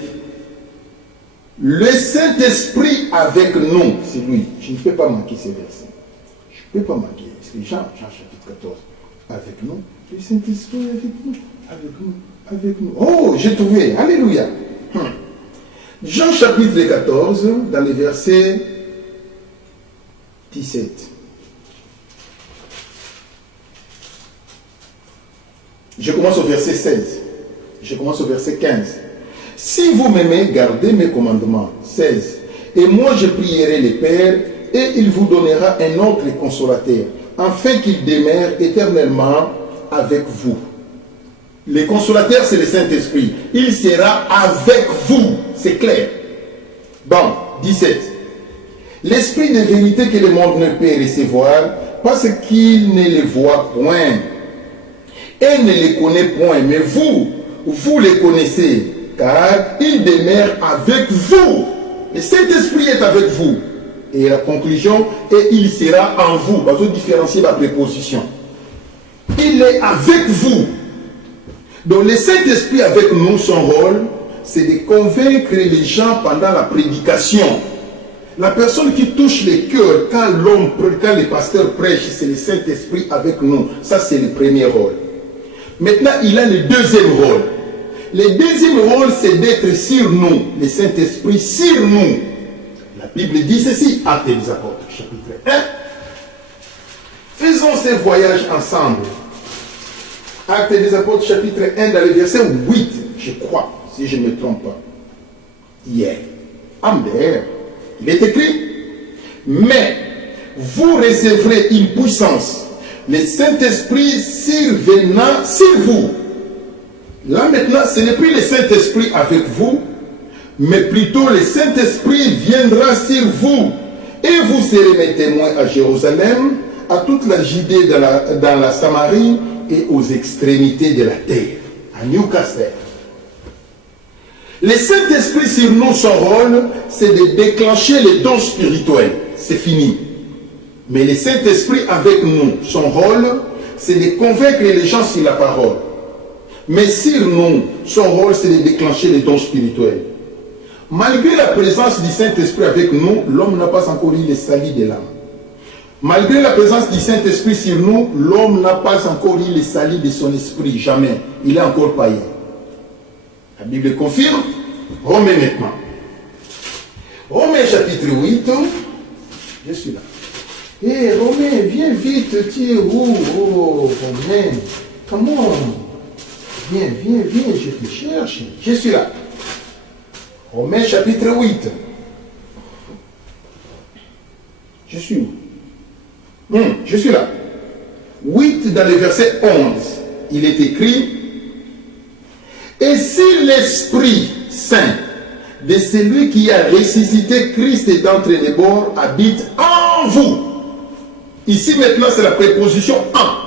Le Saint-Esprit avec nous, c'est lui. Je ne peux pas manquer ces versets. Je ne peux pas manquer. C'est Jean chapitre 14. Avec nous. Le Saint-Esprit avec nous. Oh, j'ai trouvé. Alléluia. Jean chapitre 14, dans les versets 17. Je commence au verset 16. Je commence au verset 15. Si vous m'aimez, gardez mes commandements. 16. Et moi je prierai le Père, et il vous donnera un autre consolateur, afin qu'il demeure éternellement avec vous. Le consolateur, c'est le Saint-Esprit. Il sera avec vous. C'est clair. Bon, 17. L'Esprit de vérité que le monde ne peut recevoir, parce qu'il ne le voit point et ne le connaît point. Mais vous le connaissez, car il demeure avec vous. Le Saint-Esprit est avec vous. Et la conclusion, et il sera en vous. Parce que différencier la préposition. Il est avec vous. Donc le Saint-Esprit avec nous, son rôle, c'est de convaincre les gens pendant la prédication. La personne qui touche les cœurs quand le pasteur prêche, c'est le Saint-Esprit avec nous. Ça, c'est le premier rôle. Maintenant, il a le deuxième rôle. Le deuxième rôle, c'est d'être sur nous. Le Saint-Esprit sur nous. La Bible dit ceci, Actes des Apôtres, chapitre 1. Faisons ce voyage ensemble. Actes des Apôtres, chapitre 1, dans le verset 8, je crois, si je ne me trompe pas. Hier, Amber, il est écrit, mais vous recevrez une puissance, le Saint-Esprit survenant sur vous. Là maintenant, ce n'est plus le Saint-Esprit avec vous, mais plutôt le Saint-Esprit viendra sur vous. Et vous serez mes témoins à Jérusalem, à toute la Judée dans la Samarie et aux extrémités de la terre, à Newcastle. Le Saint-Esprit sur nous, son rôle, c'est de déclencher les dons spirituels. C'est fini. Mais le Saint-Esprit avec nous, son rôle, c'est de convaincre les gens sur la parole. Mais sur nous, son rôle, c'est de déclencher les dons spirituels. Malgré la présence du Saint-Esprit avec nous, l'homme n'a pas encore eu le salut de l'âme. Malgré la présence du Saint-Esprit sur nous, l'homme n'a pas encore eu le salut de son esprit. Jamais. Il est encore païen. La Bible confirme. Romains maintenant. Romains chapitre 8. Je suis là. Hé, Romains, viens vite. Tu es où? Oh, Romains. Comment? Viens, je te cherche. Je suis là. Romains chapitre 8. Je suis où? Je suis là. 8 dans le verset 11. Il est écrit, et si l'Esprit Saint de celui qui a ressuscité Christ d'entre les morts habite en vous. Ici maintenant c'est la préposition en.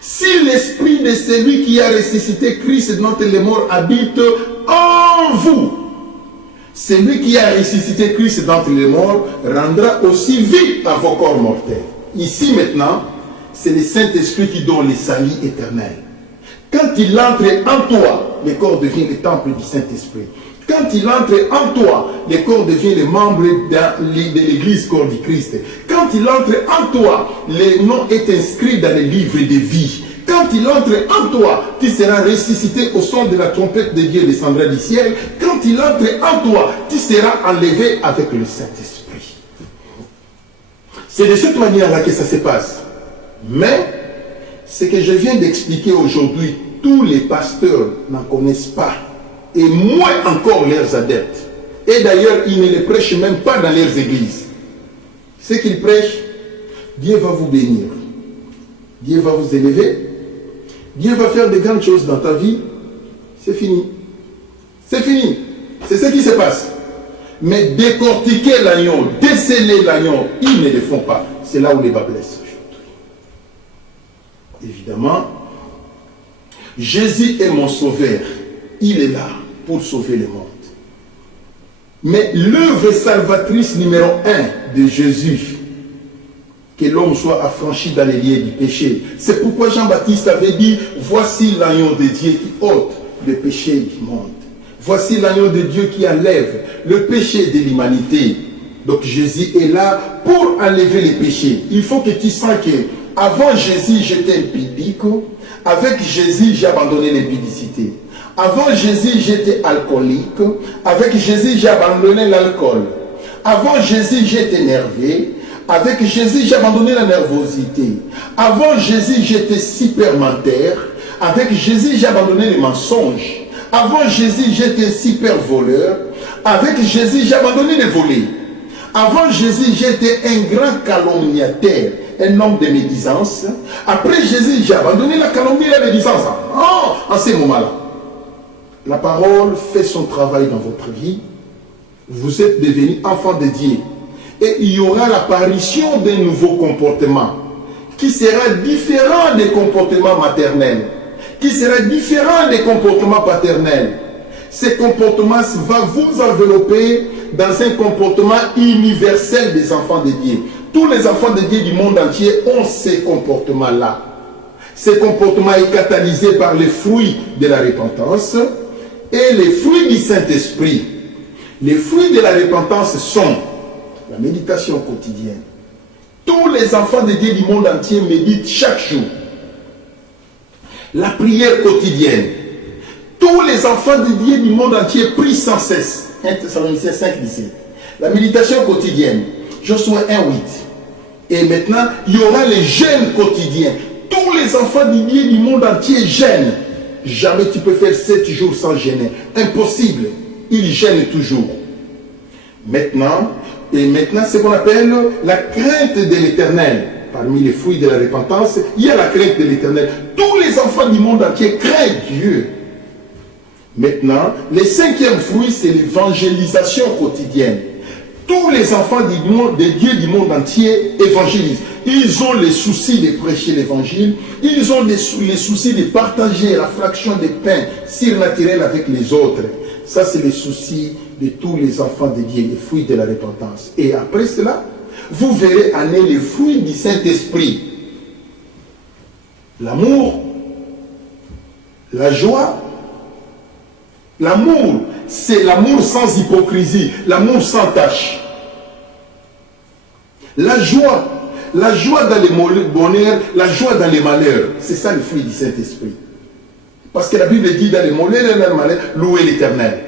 Si l'Esprit de celui qui a ressuscité Christ d'entre les morts habite en vous, celui qui a ressuscité Christ d'entre les morts rendra aussi vie à vos corps mortels. Ici maintenant, c'est le Saint-Esprit qui donne le salut éternel. Quand il entre en toi, le corps devient le temple du Saint-Esprit. Quand il entre en toi, le corps devient les membres de l'église, corps du Christ. Quand il entre en toi, le nom est inscrit dans le livre de vie. Quand il entre en toi, tu seras ressuscité au son de la trompette de Dieu descendra du ciel. Quand il entre en toi, tu seras enlevé avec le Saint-Esprit. C'est de cette manière-là que ça se passe. Mais, ce que je viens d'expliquer aujourd'hui, tous les pasteurs n'en connaissent pas. Et moins encore leurs adeptes. Et d'ailleurs, ils ne les prêchent même pas dans leurs églises. Ce qu'ils prêchent, Dieu va vous bénir. Dieu va vous élever. Dieu va faire de grandes choses dans ta vie. C'est fini. C'est fini. C'est ce qui se passe. Mais décortiquer l'agneau, déceler l'agneau, ils ne le font pas. C'est là où les bas blessent aujourd'hui. Évidemment, Jésus est mon sauveur. Il est là pour sauver le monde. Mais l'œuvre salvatrice numéro 1 de Jésus, que l'homme soit affranchi dans les liens du péché. C'est pourquoi Jean-Baptiste avait dit, voici l'agneau de Dieu qui ôte le péché du monde. Voici l'agneau de Dieu qui enlève le péché de l'humanité. Donc Jésus est là pour enlever les péchés. Il faut que tu sens que avant Jésus, j'étais impudique. Avec Jésus, j'ai abandonné l'impudicité. Avant Jésus, j'étais alcoolique. Avec Jésus, j'ai abandonné l'alcool. Avant Jésus, j'étais énervé. Avec Jésus, j'ai abandonné la nervosité. Avant Jésus, j'étais supermentaire. Avec Jésus, j'ai abandonné les mensonges. Avant Jésus, j'étais super voleur. Avec Jésus, j'ai abandonné les volets. Avant Jésus, j'étais un grand calomniateur, un homme de médisance. Après Jésus, j'ai abandonné la calomnie et la médisance. Oh, en ces moments-là, la parole fait son travail dans votre vie. Vous êtes devenu enfant de Dieu. Et il y aura l'apparition d'un nouveau comportement qui sera différent des comportements maternels, qui sera différent des comportements paternels. Ce comportement va vous envelopper dans un comportement universel des enfants de Dieu. Tous les enfants de Dieu du monde entier ont ces comportements-là. Ce comportement est catalysé par les fruits de la repentance et les fruits du Saint-Esprit. Les fruits de la repentance sont la méditation quotidienne. Tous les enfants de Dieu du monde entier méditent chaque jour. La prière quotidienne. Tous les enfants de Dieu du monde entier prient sans cesse. 1 Thessaloniciens 5, 17. La méditation quotidienne. Josué 1, 8. Et maintenant, il y aura les jeûnes quotidiens. Tous les enfants de Dieu du monde entier jeûnent. Jamais tu peux faire 7 jours sans jeûner. Impossible. Ils jeûnent toujours. Maintenant, ce qu'on appelle la crainte de l'Éternel. Parmi les fruits de la repentance, il y a la crainte de l'Éternel. Tous les enfants du monde entier craignent Dieu. Maintenant, le 5e fruit, c'est l'évangélisation quotidienne. Tous les enfants de Dieu du monde entier évangélisent. Ils ont le souci de prêcher l'évangile. Ils ont les soucis de partager la fraction des pains surnaturels avec les autres. Ça, c'est le souci de tous les enfants de Dieu, les fruits de la repentance. Et après cela, vous verrez aller les fruits du Saint-Esprit. L'amour, la joie. L'amour, c'est l'amour sans hypocrisie, l'amour sans tache. La joie dans les bonheurs, la joie dans les malheurs. C'est ça le fruit du Saint-Esprit. Parce que la Bible dit dans les bonheurs et dans les malheurs, louez l'Éternel.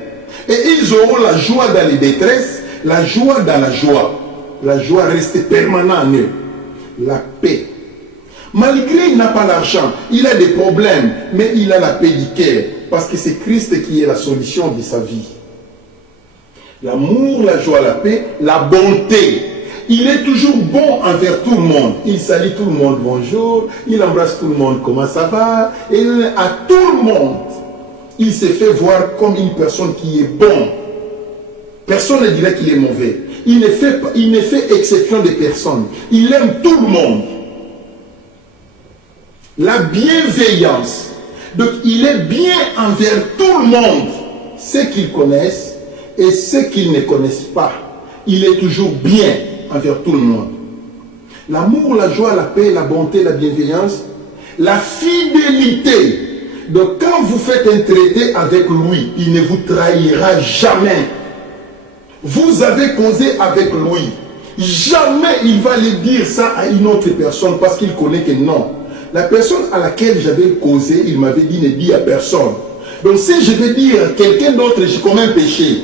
Et ils auront la joie dans les détresses, la joie dans la joie. La joie reste permanente en eux. La paix. Malgré il n'a pas l'argent, il a des problèmes, mais il a la paix du cœur. Parce que c'est Christ qui est la solution de sa vie. L'amour, la joie, la paix, la bonté. Il est toujours bon envers tout le monde. Il salue tout le monde, bonjour. Il embrasse tout le monde, comment ça va. Et à tout le monde, il se fait voir comme une personne qui est bon. Personne ne dirait qu'il est mauvais. Il ne fait exception de personne. Il aime tout le monde. La bienveillance. Donc il est bien envers tout le monde. Ceux qu'il connaissent et ceux qu'ils ne connaissent pas. Il est toujours bien envers tout le monde. L'amour, la joie, la paix, la bonté, la bienveillance, la fidélité. Donc quand vous faites un traité avec lui, il ne vous trahira jamais. Vous avez causé avec lui. Jamais il va le dire ça à une autre personne parce qu'il connaît que non. La personne à laquelle j'avais causé, il m'avait dit ne dis à personne. Donc si je veux dire à quelqu'un d'autre, j'ai commis un péché,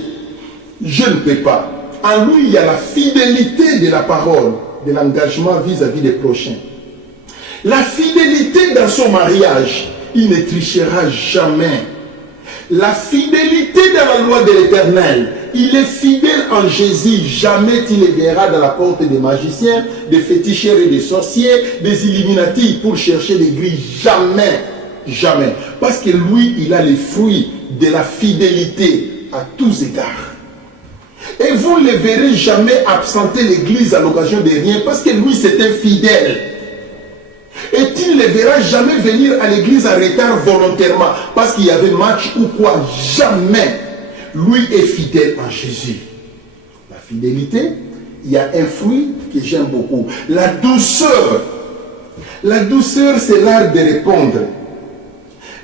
je ne peux pas. En lui, il y a la fidélité de la parole, de l'engagement vis-à-vis des prochains. La fidélité dans son mariage, il ne trichera jamais. La fidélité dans la loi de l'Éternel, il est fidèle en Jésus. Jamais tu le verras dans la porte des magiciens, des féticheurs et des sorciers, des Illuminati pour chercher des grilles. Jamais, jamais. Parce que lui, il a les fruits de la fidélité à tous égards. Et vous ne le verrez jamais absenter l'église à l'occasion de rien parce que lui, c'est un fidèle. Et tu ne le verras jamais venir à l'église en retard volontairement parce qu'il y avait match ou quoi. Jamais. Lui est fidèle en Jésus. La fidélité, il y a un fruit que j'aime beaucoup. La douceur. La douceur, c'est l'art de répondre.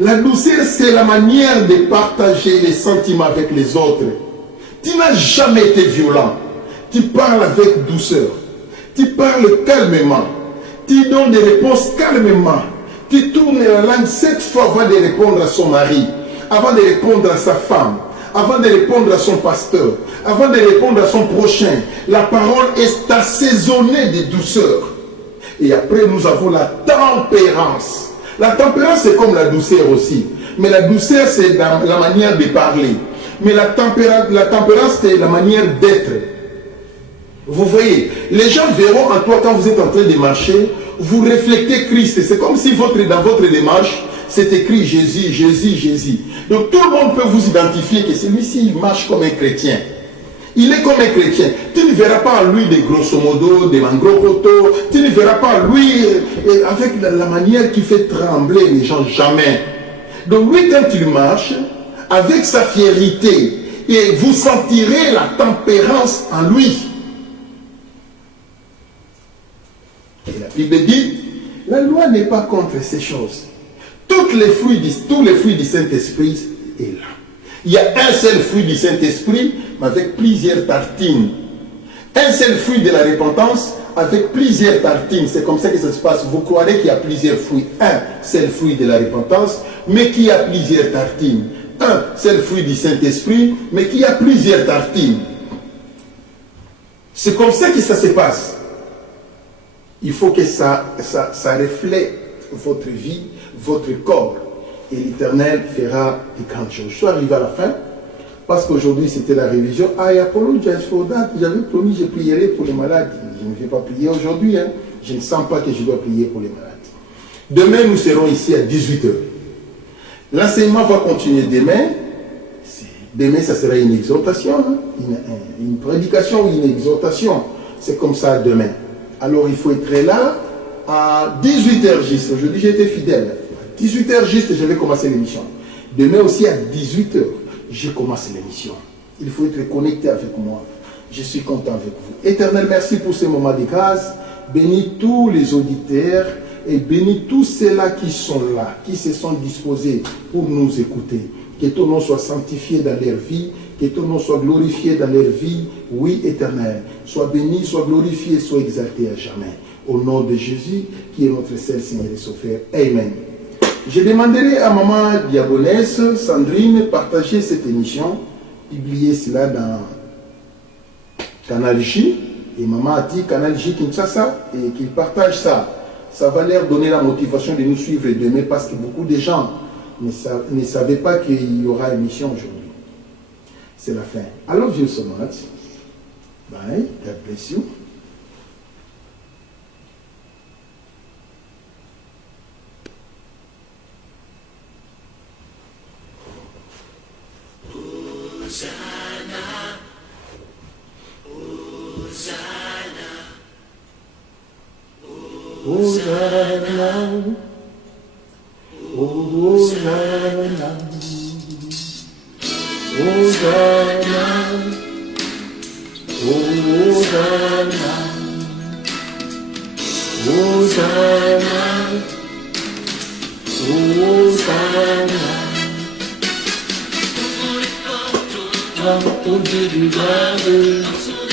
La douceur, c'est la manière de partager les sentiments avec les autres. Tu n'as jamais été violent. Tu parles avec douceur. Tu parles calmement. Tu donnes des réponses calmement. Tu tournes la langue 7 fois avant de répondre à son mari, avant de répondre à sa femme, avant de répondre à son pasteur, avant de répondre à son prochain. La parole est assaisonnée de douceur. Et après, nous avons la tempérance. La tempérance, c'est comme la douceur aussi. Mais la douceur, c'est la manière de parler. Mais la tempérance, c'est la manière d'être. Vous voyez, les gens verront en toi quand vous êtes en train de marcher, vous reflétez Christ. C'est comme si dans votre démarche, c'est écrit Jésus, Jésus, Jésus. Donc tout le monde peut vous identifier que celui-ci, il marche comme un chrétien. Il est comme un chrétien. Tu ne verras pas en lui des grosso modo, des mangropoto. Tu ne verras pas en lui avec la manière qui fait trembler les gens, jamais. Donc lui, quand il marche, avec sa fierté, et vous sentirez la tempérance en lui. Et la Bible dit, la loi n'est pas contre ces choses. Tous les fruits du Saint-Esprit est là. Il y a un seul fruit du Saint-Esprit, mais avec plusieurs tartines. Un seul fruit de la repentance, avec plusieurs tartines. C'est comme ça que ça se passe. Vous croirez qu'il y a plusieurs fruits. Un seul fruit de la repentance, mais qui a plusieurs tartines. Un seul fruit du Saint-Esprit, mais qui a plusieurs tartines. C'est comme ça que ça se passe. Il faut que ça reflète votre vie, votre corps. Et l'Éternel fera des grandes choses. Je suis arrivé à la fin, parce qu'aujourd'hui c'était la révision. I apologize for that. J'avais promis que je prierai pour les malades. Je ne vais pas prier aujourd'hui. Hein. Je ne sens pas que je dois prier pour les malades. Demain, nous serons ici à 18h. L'enseignement va continuer demain. Demain, ça sera une exhortation. Hein. Une prédication ou une exhortation. C'est comme ça demain. Alors, il faut être là à 18h juste. Aujourd'hui, j'ai été fidèle. À 18h juste, je vais commencer l'émission. Demain aussi, à 18h, je commence l'émission. Il faut être connecté avec moi. Je suis content avec vous. Éternel, merci pour ce moment de grâce. Bénis tous les auditeurs et bénis tous ceux-là qui sont là, qui se sont disposés pour nous écouter. Que ton nom soit sanctifié dans leur vie, que ton nom soit glorifié dans leur vie. Oui, Éternel, sois béni, sois glorifié, sois exalté à jamais. Au nom de Jésus, qui est notre seul Seigneur et Sauveur. Amen. Je demanderai à maman diaconesse Sandrine de partager cette émission, publier cela dans Canal J. Et maman a dit Canal J Kinshasa et qu'il partage ça. Ça va leur donner la motivation de nous suivre demain parce que beaucoup de gens ne savaient pas qu'il y aura émission aujourd'hui. C'est la fin. I love you so much. Bye. God bless you. Hosanna, Hosanna, Hosanna, Hosanna, Hosanna, Hosanna. Au Dieu du gloire,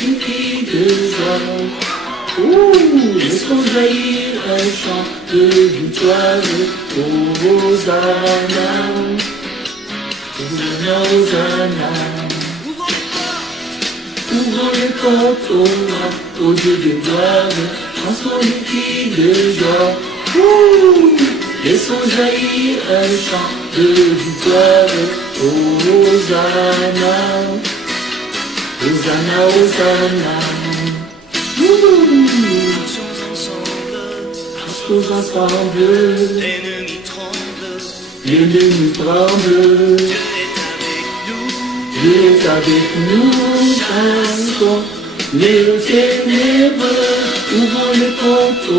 une fille de joie. Laissons jaillir un chant de victoire. Hosanna, Hosanna, Hosanna. Ouvrons les portes au Dieu de gloire, transformons les filles de joie. Laissons jaillir un chant de victoire. Hosanna, Hosanna, Hosanna. Marchons ensemble, l'ennemi tremble, l'ennemi tremble. Dieu est avec nous. Dieu est avec nous, chantons les ténèbres, ouvrons les portes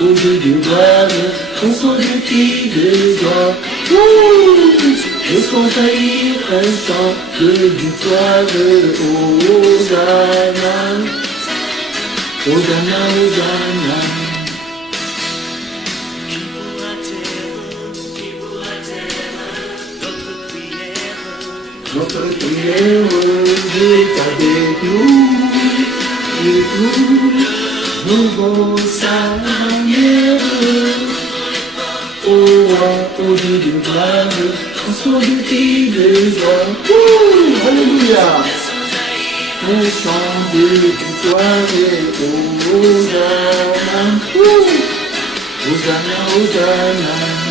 au Dieu de gloire, on sont des filles de joie. Laissons jaillir un chant de victoire. Hosanna, Hosanna, Hosanna. Qui pourra taire notre prière, Notre prière, Dieu est avec nous, et nous vont sa manière. Au roi, au Dieu de gloire, on soit des filles de joie. Alléluia! Un chant de victoire, Hosanna, Hosanna, Hosanna.